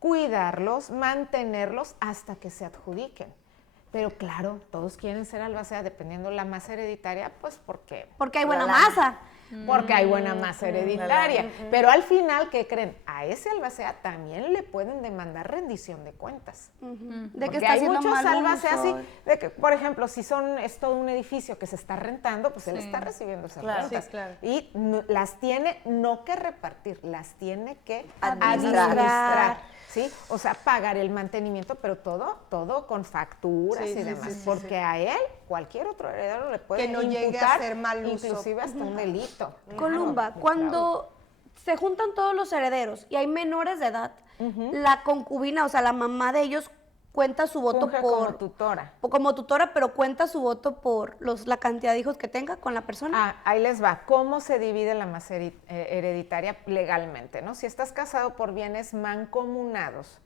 cuidarlos, mantenerlos hasta que se adjudiquen. Pero claro, todos quieren ser albacea dependiendo la masa hereditaria, pues porque Porque hay buena masa. porque hay buena masa hereditaria. Pero al final, ¿qué creen? A ese albacea también le pueden demandar rendición de cuentas. De Porque que está hay haciendo muchos mal albaceas así, uso. de que, por ejemplo, si es todo un edificio que se está rentando, pues él Sí. está recibiendo esas Claro. rentas. Sí, claro. Y las tiene no que repartir, las tiene que Administrar. administrar. ¿Sí? O sea, pagar el mantenimiento, pero todo con facturas Sí, y sí, demás. sí, sí, porque a él cualquier otro heredero le puede Que no llegue a imputar, ser mal uso. inclusive hasta un delito. Columba, Claro, cuando se juntan todos los herederos y hay menores de edad, la concubina, o sea, la mamá de ellos cuenta su voto funge por como tutora. como tutora, pero cuenta su voto por la cantidad de hijos que tenga con la persona. Ahí les va. ¿Cómo se divide la masa hereditaria legalmente? ¿No? Si estás casado por bienes mancomunados,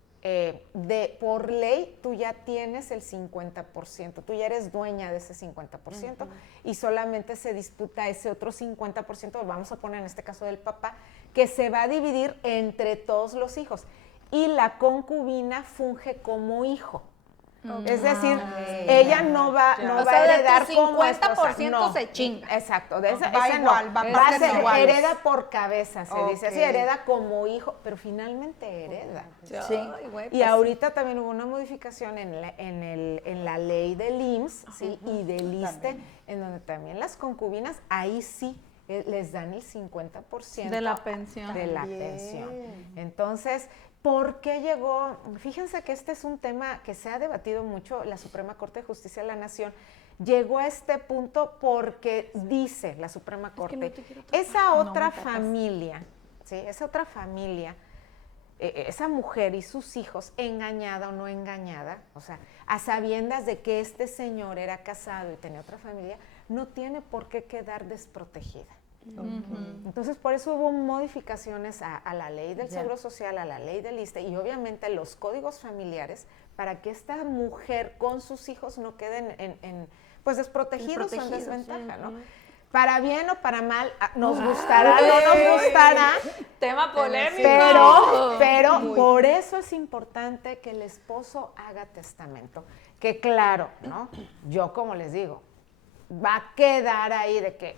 por ley tú ya tienes el 50%, tú ya eres dueña de ese 50% y solamente se disputa ese otro 50%, vamos a poner en este caso del papá, que se va a dividir entre todos los hijos. Y la concubina funge como hijo. Es decir, ella no va O a sea, de heredar tu como esposa. 50% No. se chinga. Exacto, de esa, Va ese igual, no. va a Va a partes ser iguales. hereda por cabeza, se dice así, Ok. hereda como hijo, pero finalmente hereda. Sí. Ay, güey, Y pues ahorita también hubo una modificación en la ley del IMSS, ¿sí? Y del ISSSTE, en donde también las concubinas, ahí sí les dan el 50% de la pensión. de la pensión. Entonces, ¿por qué llegó? Fíjense que este es un tema que se ha debatido mucho. La Suprema Corte de Justicia de la Nación llegó a este punto porque dice la Suprema Corte, esa otra familia, ¿sí? Esa otra familia, esa mujer y sus hijos, engañada o no engañada, o sea, a sabiendas de que este señor era casado y tenía otra familia, no tiene por qué quedar desprotegida. Entonces, por eso hubo modificaciones a la ley del Seguro Social, a la ley del ISSSTE y obviamente los códigos familiares para que esta mujer con sus hijos no queden pues desprotegidos o en desventaja, ¿no? Para bien o para mal, nos gustará, no nos gustará, Tema polémico. pero por eso es importante que el esposo haga testamento. Que claro, ¿no? Yo como les digo, va a quedar ahí de que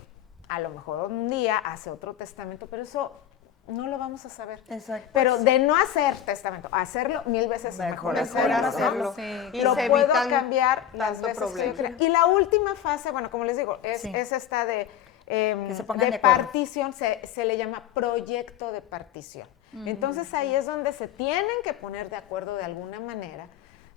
a lo mejor un día hace otro testamento, pero eso no lo vamos a saber. Exacto. Pero de no hacer testamento, hacerlo 1000 veces Mejor mejor hacerlo. Sí. Y lo se puedo evitan cambiar las tanto veces que yo problema. quiera. Y la última fase, bueno, como les digo, es Sí. esta de se pongan de acuerdo. partición, se le llama proyecto de partición. Entonces ahí es donde se tienen que poner de acuerdo de alguna manera,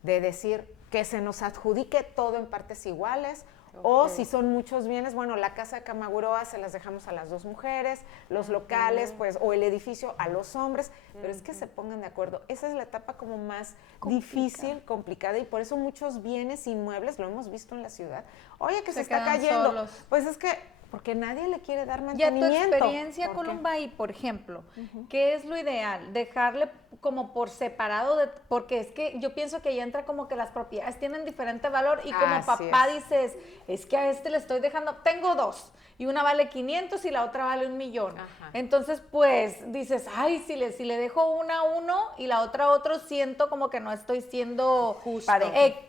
de decir que se nos adjudique todo en partes iguales, o si son muchos bienes, bueno, la casa de Camaguroa se las dejamos a las 2 mujeres, los locales, pues, o el edificio a los hombres, pero es que se pongan de acuerdo. Esa es la etapa como más difícil, complicada, y por eso muchos bienes inmuebles, lo hemos visto en la ciudad, oye, que se está quedan cayendo, solos. pues es que, porque nadie le quiere dar Y a tu mantenimiento. experiencia, ¿Por qué? Columba, y por ejemplo, ¿qué es lo ideal? Dejarle como por separado, porque es que yo pienso que ya entra como que las propiedades tienen diferente valor y como Así papá dices, es que a este le estoy dejando, tengo 2 y una vale 500 y la otra vale 1,000,000. Ajá. Entonces, pues dices, ay, si le dejo una a uno y la otra a otro, siento como que no estoy siendo Justo.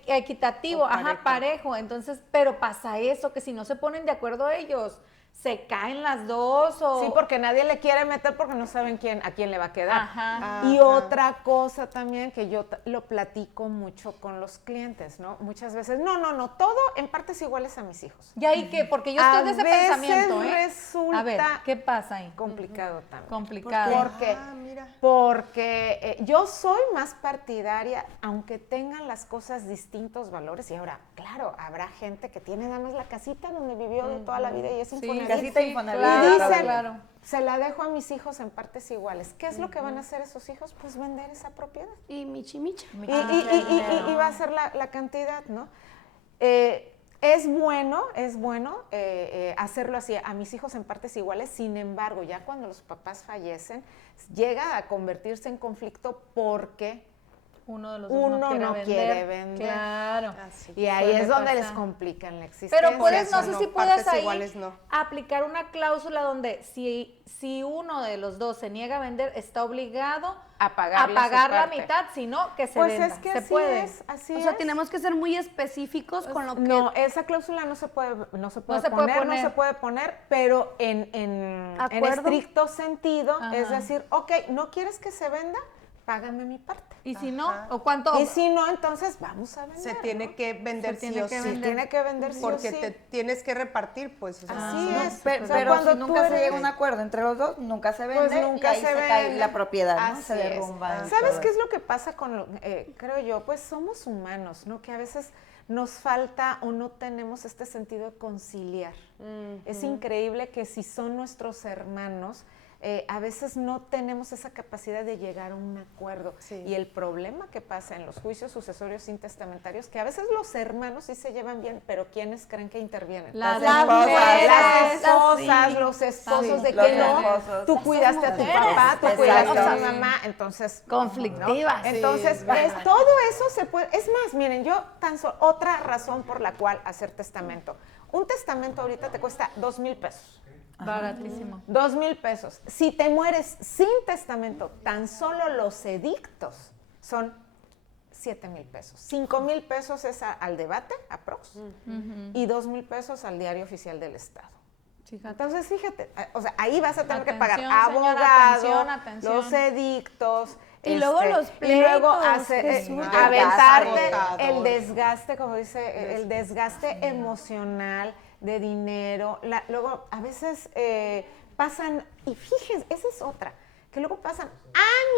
equitativo, O ajá, parejo. parejo. Entonces, pero pasa eso, que si no se ponen de acuerdo ellos, se caen las dos o... Sí, porque nadie le quiere meter porque no saben a quién le va a quedar. Ajá. Y Ajá. otra cosa también que yo lo platico mucho con los clientes, ¿no? Muchas veces, no, todo en partes iguales a mis hijos. ¿Y ahí qué? Porque yo estoy de ese veces pensamiento, ¿eh? resulta A ver, ¿qué pasa ahí? complicado también. Complicado. ¿Por qué? Ah, mira. Porque yo soy más partidaria, aunque tengan las cosas distintos valores, y ahora, claro, habrá gente que tiene nada más la casita donde vivió de toda la vida y es Infonavit. casita Infonavit. Y dicen, claro. se la dejo a mis hijos en partes iguales. ¿Qué es lo que van a hacer esos hijos? Pues vender esa propiedad. Y micha. Y va a ser la cantidad, ¿no? Es bueno hacerlo así, a mis hijos en partes iguales, sin embargo, ya cuando los papás fallecen, llega a convertirse en conflicto porque Uno de los dos uno no no quiere quiere vender. vender. Claro. Así. Y ahí Suele es donde les pasar. complican la existencia. Pero puedes, no eso sé no, si puedes partes ahí iguales no. aplicar una cláusula donde si uno de los dos se niega a vender, está obligado A pagarle a pagar su la parte. mitad, si no, que se Pues venda. es que se así puede. es, así O sea, es. tenemos que ser muy específicos con lo que... No, esa cláusula no se puede poner, no se puede poner, pero en ¿Acuerdo? estricto sentido, Ajá. es decir, ok, ¿no quieres que se venda? págame mi parte. Y si no, ¿o cuánto? Y si no, entonces vamos a vender. Se tiene ¿no? que vender Se tiene sí o que sí. vender. Tiene que vender sí o Porque sí. te tienes que repartir, pues. o sea, Así No, es. pero O sea, pero cuando si tú nunca se eres- llega a un acuerdo entre los dos, nunca se vende Pues nunca y ahí se se cae vende. la propiedad, ¿no? Así Se es. derrumba. y ¿Sabes todo qué eso. es lo que pasa con, creo yo? Pues somos humanos, ¿no? Que a veces nos falta o no tenemos este sentido de conciliar. Es increíble que si son nuestros hermanos, a veces no tenemos esa capacidad de llegar a un acuerdo. Sí. Y el problema que pasa en los juicios sucesorios intestamentarios, que a veces los hermanos sí se llevan bien, pero ¿quiénes creen que intervienen? Las mujeres, Las esposas, sí. los esposos, Sí, de los que no, esposos. tú cuidaste a tu mujeres. papá, tú cuidaste a Exacto. mi mamá, entonces... Conflictivas. ¿no? Entonces, todo eso se puede... Es más, miren, yo otra razón por la cual hacer testamento. Un testamento ahorita te cuesta 2,000 pesos. Baratísimo. 2,000 pesos. Si te mueres sin testamento, tan solo los edictos son 7,000 pesos. 5,000 pesos es al debate, aprox, y 2,000 pesos al diario oficial del Estado. Fíjate. Entonces, fíjate, o sea, ahí vas a tener que pagar Atención, señora, abogado, atención. los edictos. Y luego los y luego pleitos, Jesús. aventarte Agotador. el desgaste, como dice, el desgaste emocional, de dinero. Luego, a veces pasan, y fíjense, esa es otra, que luego pasan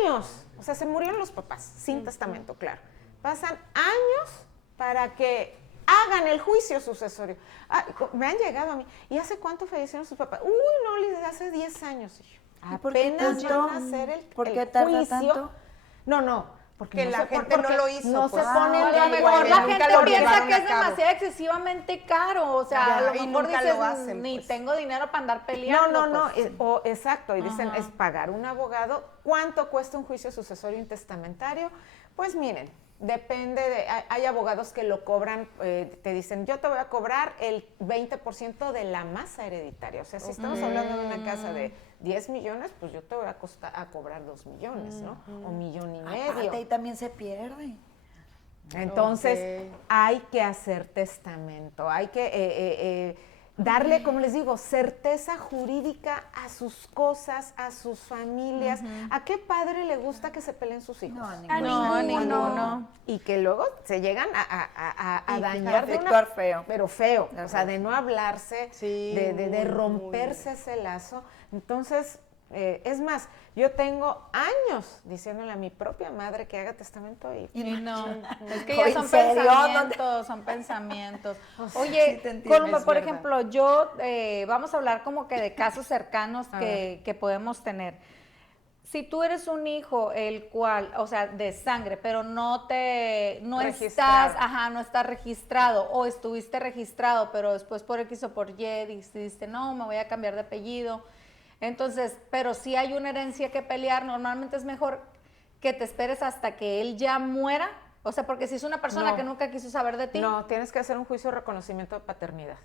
años, o sea, se murieron los papás, sin testamento, claro. Pasan años para que hagan el juicio sucesorio. Me han llegado a mí, ¿y hace cuánto fallecieron sus papás? Uy, no, hace 10 años. Y yo, ¿Y por qué apenas tanto? van a hacer el ¿Por qué el tarda juicio. tanto? No, porque Que no la se pone- gente no porque lo hizo, No pues. se ponen A de lo mejor acuerdo. la nunca gente lo piensa llevaron que a es cabo. demasiado excesivamente caro. O sea, Ya, a lo y mejor nunca dices, lo hacen, ni pues. tengo dinero para andar peleando. No, pues. exacto. Y dicen, Ajá. es pagar un abogado. ¿Cuánto cuesta un juicio sucesorio intestamentario? Pues miren, depende hay abogados que lo cobran, te dicen, yo te voy a cobrar el 20% de la masa hereditaria. O sea, si estamos hablando de una casa de 10 millones, pues yo te voy a cobrar 2 millones, ¿no? O 1,5 Aparte, ahí millones. también se pierde. Entonces, Ok. hay que hacer testamento, hay que darle, como les digo, certeza jurídica a sus cosas, a sus familias. ¿A qué padre le gusta que se peleen sus hijos? No, No, a ninguno. Y que luego se llegan a Y dañar de conflictuar feo. pero feo, o sea, de no hablarse, Sí, de muy, romperse ese lazo. Entonces, es más, yo tengo años diciéndole a mi propia madre que haga testamento y Y no, es que ¿En ya son serio? pensamientos, son pensamientos. Oye, sí te entiendo, Columba, es por verdad. ejemplo, yo, vamos a hablar como que de casos cercanos que podemos tener. Si tú eres un hijo, el cual, o sea, de sangre, pero no Registrado. no estás registrado, o estuviste registrado, pero después por X o por Y dijiste, no, me voy a cambiar de apellido. Entonces, pero si hay una herencia que pelear, normalmente es mejor que te esperes hasta que él ya muera. O sea, porque si es una persona No. que nunca quiso saber de ti. no, tienes que hacer un juicio de reconocimiento de paternidad.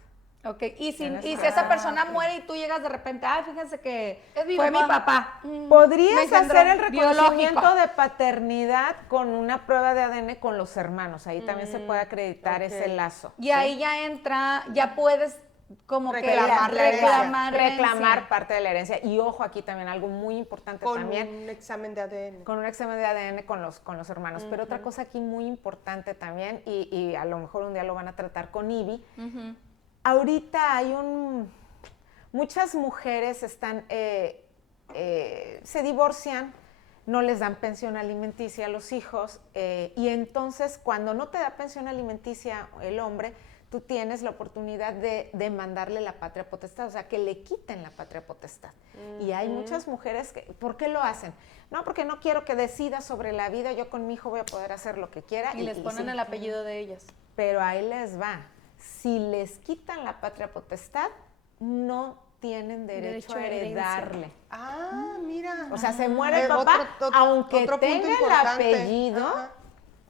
Ok, y si Tienes esa razón. persona muere y tú llegas de repente, fíjense que Es mi fue mi papá. papá. Podrías Me engendró hacer el reconocimiento biológico. de paternidad con una prueba de ADN con los hermanos. Ahí también se puede acreditar ok. ese lazo. Y ahí ya entra, ya puedes como Reclamar que la herencia. reclamar herencia. parte de la herencia. Y ojo, aquí también algo muy importante Con también. un examen de ADN. Con un examen de ADN con los hermanos. Pero otra cosa aquí muy importante también, y a lo mejor un día lo van a tratar con Ivy, ahorita hay muchas mujeres se divorcian, no les dan pensión alimenticia a los hijos, y entonces cuando no te da pensión alimenticia el hombre, tú tienes la oportunidad de demandarle la patria potestad, o sea, que le quiten la patria potestad. Y hay muchas mujeres que, ¿por qué lo hacen? No, porque no quiero que decida sobre la vida, yo con mi hijo voy a poder hacer lo que quiera. Y les ponen sí. el apellido de ellas. Pero ahí les va. Si les quitan la patria potestad, no tienen derecho Derecho a a herencia. heredarle. Ah, mira. O sea, se muere el Otro- papá, otro- aunque otro punto tenga el importante. apellido, Ajá.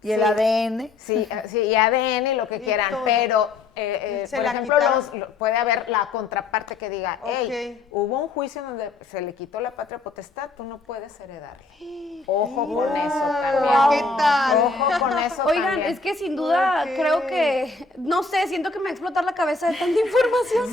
Y el Sí. ADN. sí, y ADN y lo que quieran, todo. pero Se por la ejemplo, quitaron. puede haber la contraparte que diga, hey, Ok. hubo un juicio donde se le quitó la patria potestad, tú no puedes heredarle. Ojo con eso también. ¿Qué tal? Ojo con eso Oigan, también. es que sin duda Ok. creo que, no sé, siento que me va a explotar la cabeza de tanta información.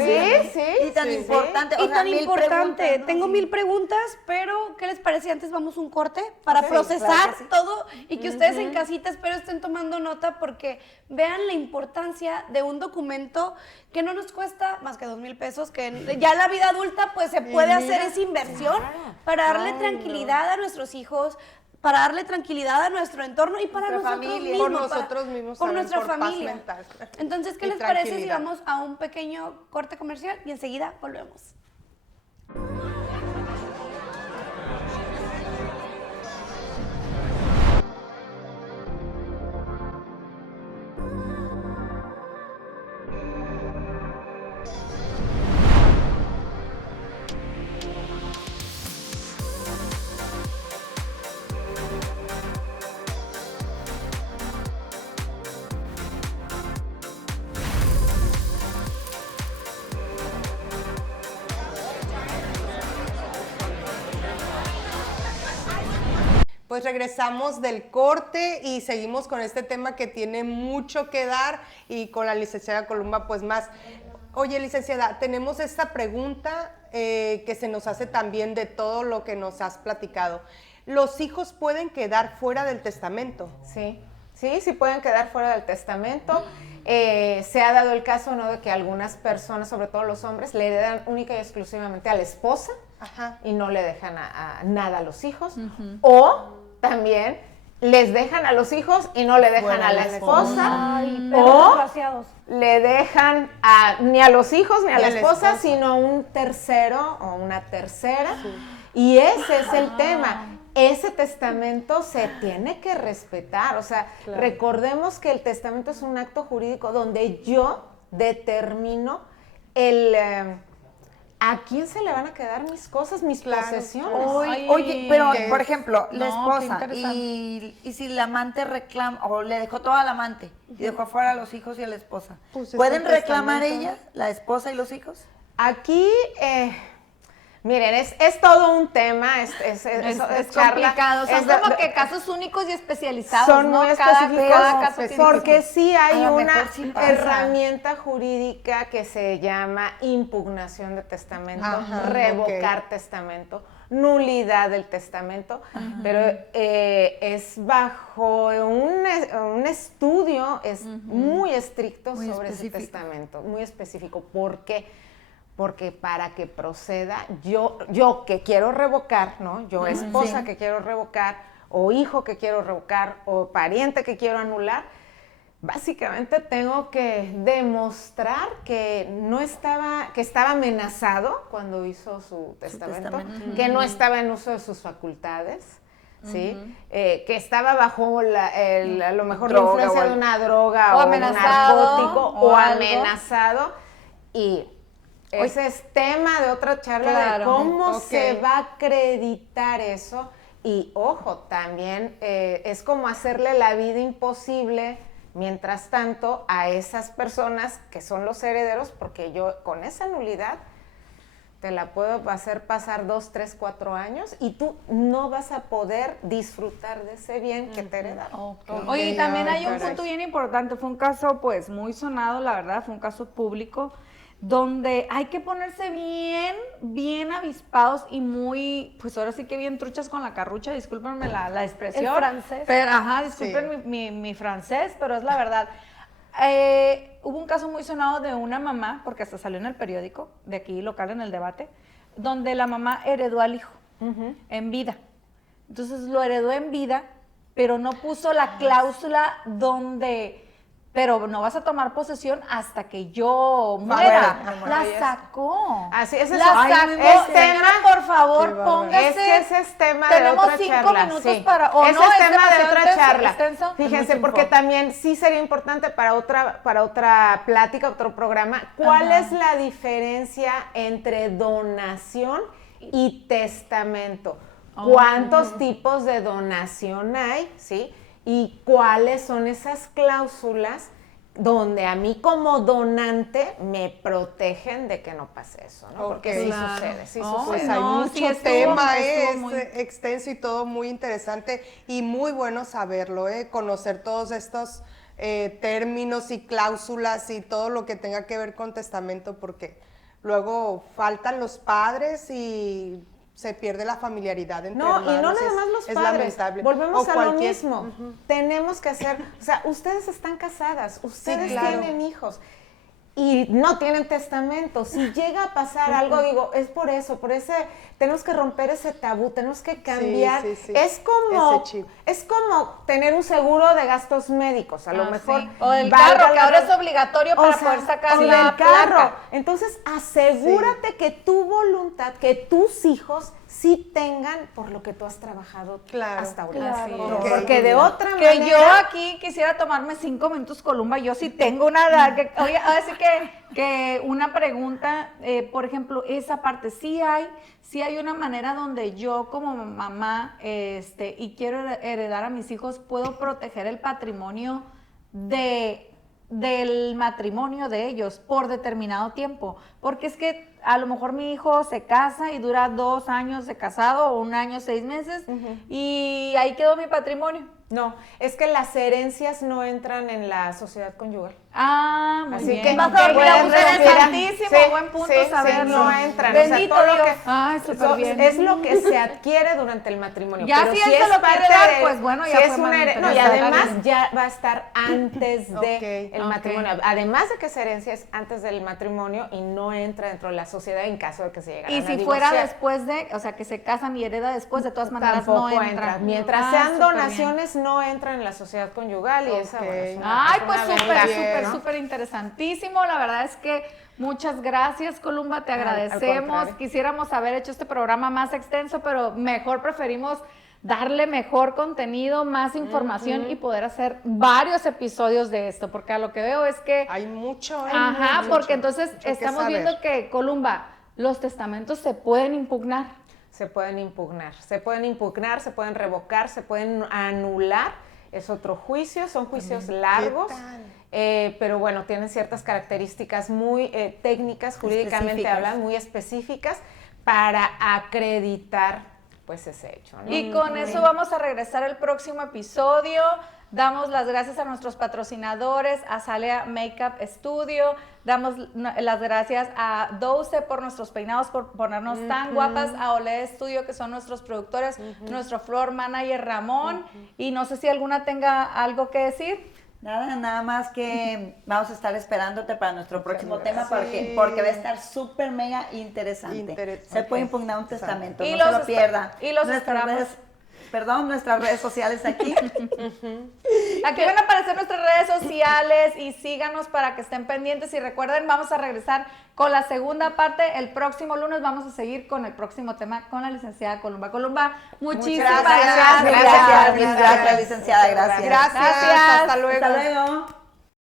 Sí, Y tan sí. importante. Y o sea, tan 1000 importante. preguntas, ¿no? Tengo Sí. 1000 preguntas, pero ¿qué les parece? Antes vamos un corte para Sí, procesar claro que sí. todo y que ustedes en casita espero estén tomando nota porque vean la importancia de un documento que no nos cuesta más que 2,000 pesos, que ya en la vida adulta pues se puede hacer esa inversión para darle tranquilidad a nuestros hijos, para darle tranquilidad a nuestro entorno y para Nuestra nosotros familia. mismos. Por nosotros mismos por también, nuestra por paz familia. mental. Entonces, ¿qué Y les parece si tranquilidad. vamos a un pequeño corte comercial y enseguida volvemos? Pues regresamos del corte y seguimos con este tema que tiene mucho que dar y con la licenciada Columba pues más. Oye, licenciada, tenemos esta pregunta que se nos hace también de todo lo que nos has platicado. ¿Los hijos pueden quedar fuera del testamento? Sí pueden quedar fuera del testamento. Se ha dado el caso, ¿no?, de que algunas personas, sobre todo los hombres, le heredan única y exclusivamente a la esposa. Ajá. Y no le dejan a nada a los hijos. O también les dejan a los hijos y no le dejan a la esposa. Ay, O perros desgraciados. le dejan ni a los hijos ni a la a la esposa, esposa. sino a un tercero o una tercera. Y ese es el tema. Ese testamento se tiene que respetar. O sea, recordemos que el testamento es un acto jurídico donde yo determino a quién se le van a quedar mis cosas, mis posesiones. Ay, Oye, pero ¿qué por es? ejemplo, la No, qué esposa, interesante. y si la amante reclama, o le dejó todo al amante, y dejó afuera a los hijos y a la esposa, Pues es ¿pueden el reclamar testamento, ella, la esposa y los hijos? Aquí, miren, es todo un tema, es charla, complicado, son es de- como que casos únicos y especializados, son ¿no? muy Cada específicos, caso tiene porque sí hay A lo una mejor sí pasa. herramienta jurídica que se llama impugnación de testamento, Ajá, revocar testamento, nulidad del testamento, pero es bajo un estudio muy estricto Muy sobre específico. ese testamento, muy específico. ¿Por qué? Porque para que proceda, yo que quiero revocar, ¿no? Yo esposa que quiero revocar, o hijo que quiero revocar, o pariente que quiero anular, básicamente tengo que demostrar que que estaba amenazado cuando hizo su testamento, que no estaba en uso de sus facultades, ¿sí? Que estaba bajo a lo mejor la Droga influencia o de una droga o o amenazado, un narcótico o o algo. amenazado, y ese es tema de otra charla de Claro, cómo ok. se va a acreditar eso. Y ojo, también es como hacerle la vida imposible, mientras tanto, a esas personas que son los herederos, porque yo con esa nulidad te la puedo hacer pasar 2, 3, 4 años y tú no vas a poder disfrutar de ese bien que te heredaron. Oye, y también ay, hay un caray. punto bien importante, fue un caso pues muy sonado, la verdad, fue un caso público, donde hay que ponerse bien avispados y muy, pues ahora sí que bien truchas con la carrucha, discúlpenme la expresión. El francés. Pero, ajá, disculpen mi francés, pero es la verdad. Hubo un caso muy sonado de una mamá, porque hasta salió en el periódico, de aquí local en El Debate, donde la mamá heredó al hijo en vida. Entonces lo heredó en vida, pero no puso la cláusula donde, pero no vas a tomar posesión hasta que yo muera. La sacó. Así es, La eso. sacó. Es Señora, tema- por favor, Qué bárbaro. póngase. Es que ese es tema de Tenemos otra 5 charla. minutos Sí. para. O Ese no, es tema de demasiado otra charla. extenso. Fíjense, Mucho porque info. también sí sería importante para otra plática, otro programa. ¿Cuál es la diferencia entre donación y testamento? ¿Cuántos tipos de donación hay? ¿Sí? ¿Y cuáles son esas cláusulas donde a mí como donante me protegen de que no pase eso, ¿no? Porque Ok. sí Claro. sucede, sí Oh, sucede. Pues hay No, mucho sí, estuvo- tema, estuvo es muy- extenso y todo muy interesante y muy bueno saberlo, conocer todos estos términos y cláusulas y todo lo que tenga que ver con testamento, porque luego faltan los padres y se pierde la familiaridad entre No, hermanos. y no nada más los es padres. lamentable. Volvemos O a lo cualquier- mismo. Tenemos que hacer, o sea, ustedes están casadas, ustedes claro. tienen hijos y no tienen testamento. Si llega a pasar algo, digo, es por eso, tenemos que romper ese tabú, tenemos que cambiar. sí, sí. Es Ese chip. como tener un seguro de gastos médicos, a lo mejor. Sí. O del valga carro, que la ahora red- es obligatorio para o sea, poder sacar o la del carro. placa. Entonces, asegúrate que tu voluntad, que tus hijos sí tengan por lo que tú has trabajado Claro. hasta ahora. Claro. Ok. Porque de otra Que manera... yo aquí quisiera tomarme 5 minutos, Columba. Yo sí tengo una. Oye, así que una pregunta, por ejemplo, esa parte, sí hay una manera donde yo como mamá y quiero heredar a mis hijos, puedo proteger el patrimonio del matrimonio de ellos por determinado tiempo. Porque es que a lo mejor mi hijo se casa y dura 2 años de casado o 1 año, 6 meses y ahí quedó mi patrimonio. No, es que las herencias no entran en la sociedad conyugal. Ah, muy Así bien. que Ok, pueden mira, respirar. interesantísimo, Sí, buen punto sí, saberlo. no entran. Bendito o sea, todo lo Dios. que- Ay, súper so- bien. Es lo que se adquiere durante el matrimonio. Ya pero si él se lo quiere parte dar, de- pues bueno, ya si fue es más una no, y interesante. además ya va a estar antes de Ok, el ok. matrimonio. Además de que esa herencia es antes del matrimonio y no entra dentro de la sociedad en caso de que se llegara Y a si fuera divorciar. después de, o sea, que se casan y hereda después, de todas maneras Tampoco no entra. Mientras Ah, sean súper bien. donaciones, no entran en la sociedad conyugal y esa Ok. bueno, es una- Ay, es pues una súper, ventaja, súper, ¿no? súper interesantísimo. La verdad es que muchas gracias, Columba, te Al agradecemos. contrario. Quisiéramos haber hecho este programa más extenso, pero mejor preferimos darle mejor contenido, más información y poder hacer varios episodios de esto, porque a lo que veo es que... Hay mucho. Ajá, mucho, porque entonces mucho que estamos saber. viendo que, Columba, los testamentos se pueden impugnar. Se pueden impugnar, se pueden revocar, se pueden anular. Es otro juicio, son juicios largos, pero bueno, tienen ciertas características muy técnicas, jurídicamente Específicas. hablando, muy específicas para acreditar pues ese hecho, ¿no? Y con eso vamos a regresar al próximo episodio. Damos las gracias a nuestros patrocinadores, a Salea Makeup Studio. Damos las gracias a Doce por nuestros peinados, por ponernos tan guapas. A Olé Studio, que son nuestros productores. Nuestro floor manager Ramón. Y no sé si alguna tenga algo que decir. Nada más que vamos a estar esperándote para nuestro próximo tema Sí. porque va a estar súper mega interesante. Interesante. Se puede impugnar un testamento, Y no los se lo espe- pierda. y los esperamos. Nuestras redes sociales aquí. Aquí van a aparecer nuestras redes sociales y síganos para que estén pendientes. Y recuerden, vamos a regresar con la segunda parte. El próximo lunes vamos a seguir con el próximo tema con la licenciada Columba. Columba, muchísimas Gracias, gracias. licenciada, gracias. Gracias. Gracias. Hasta luego. Hasta luego.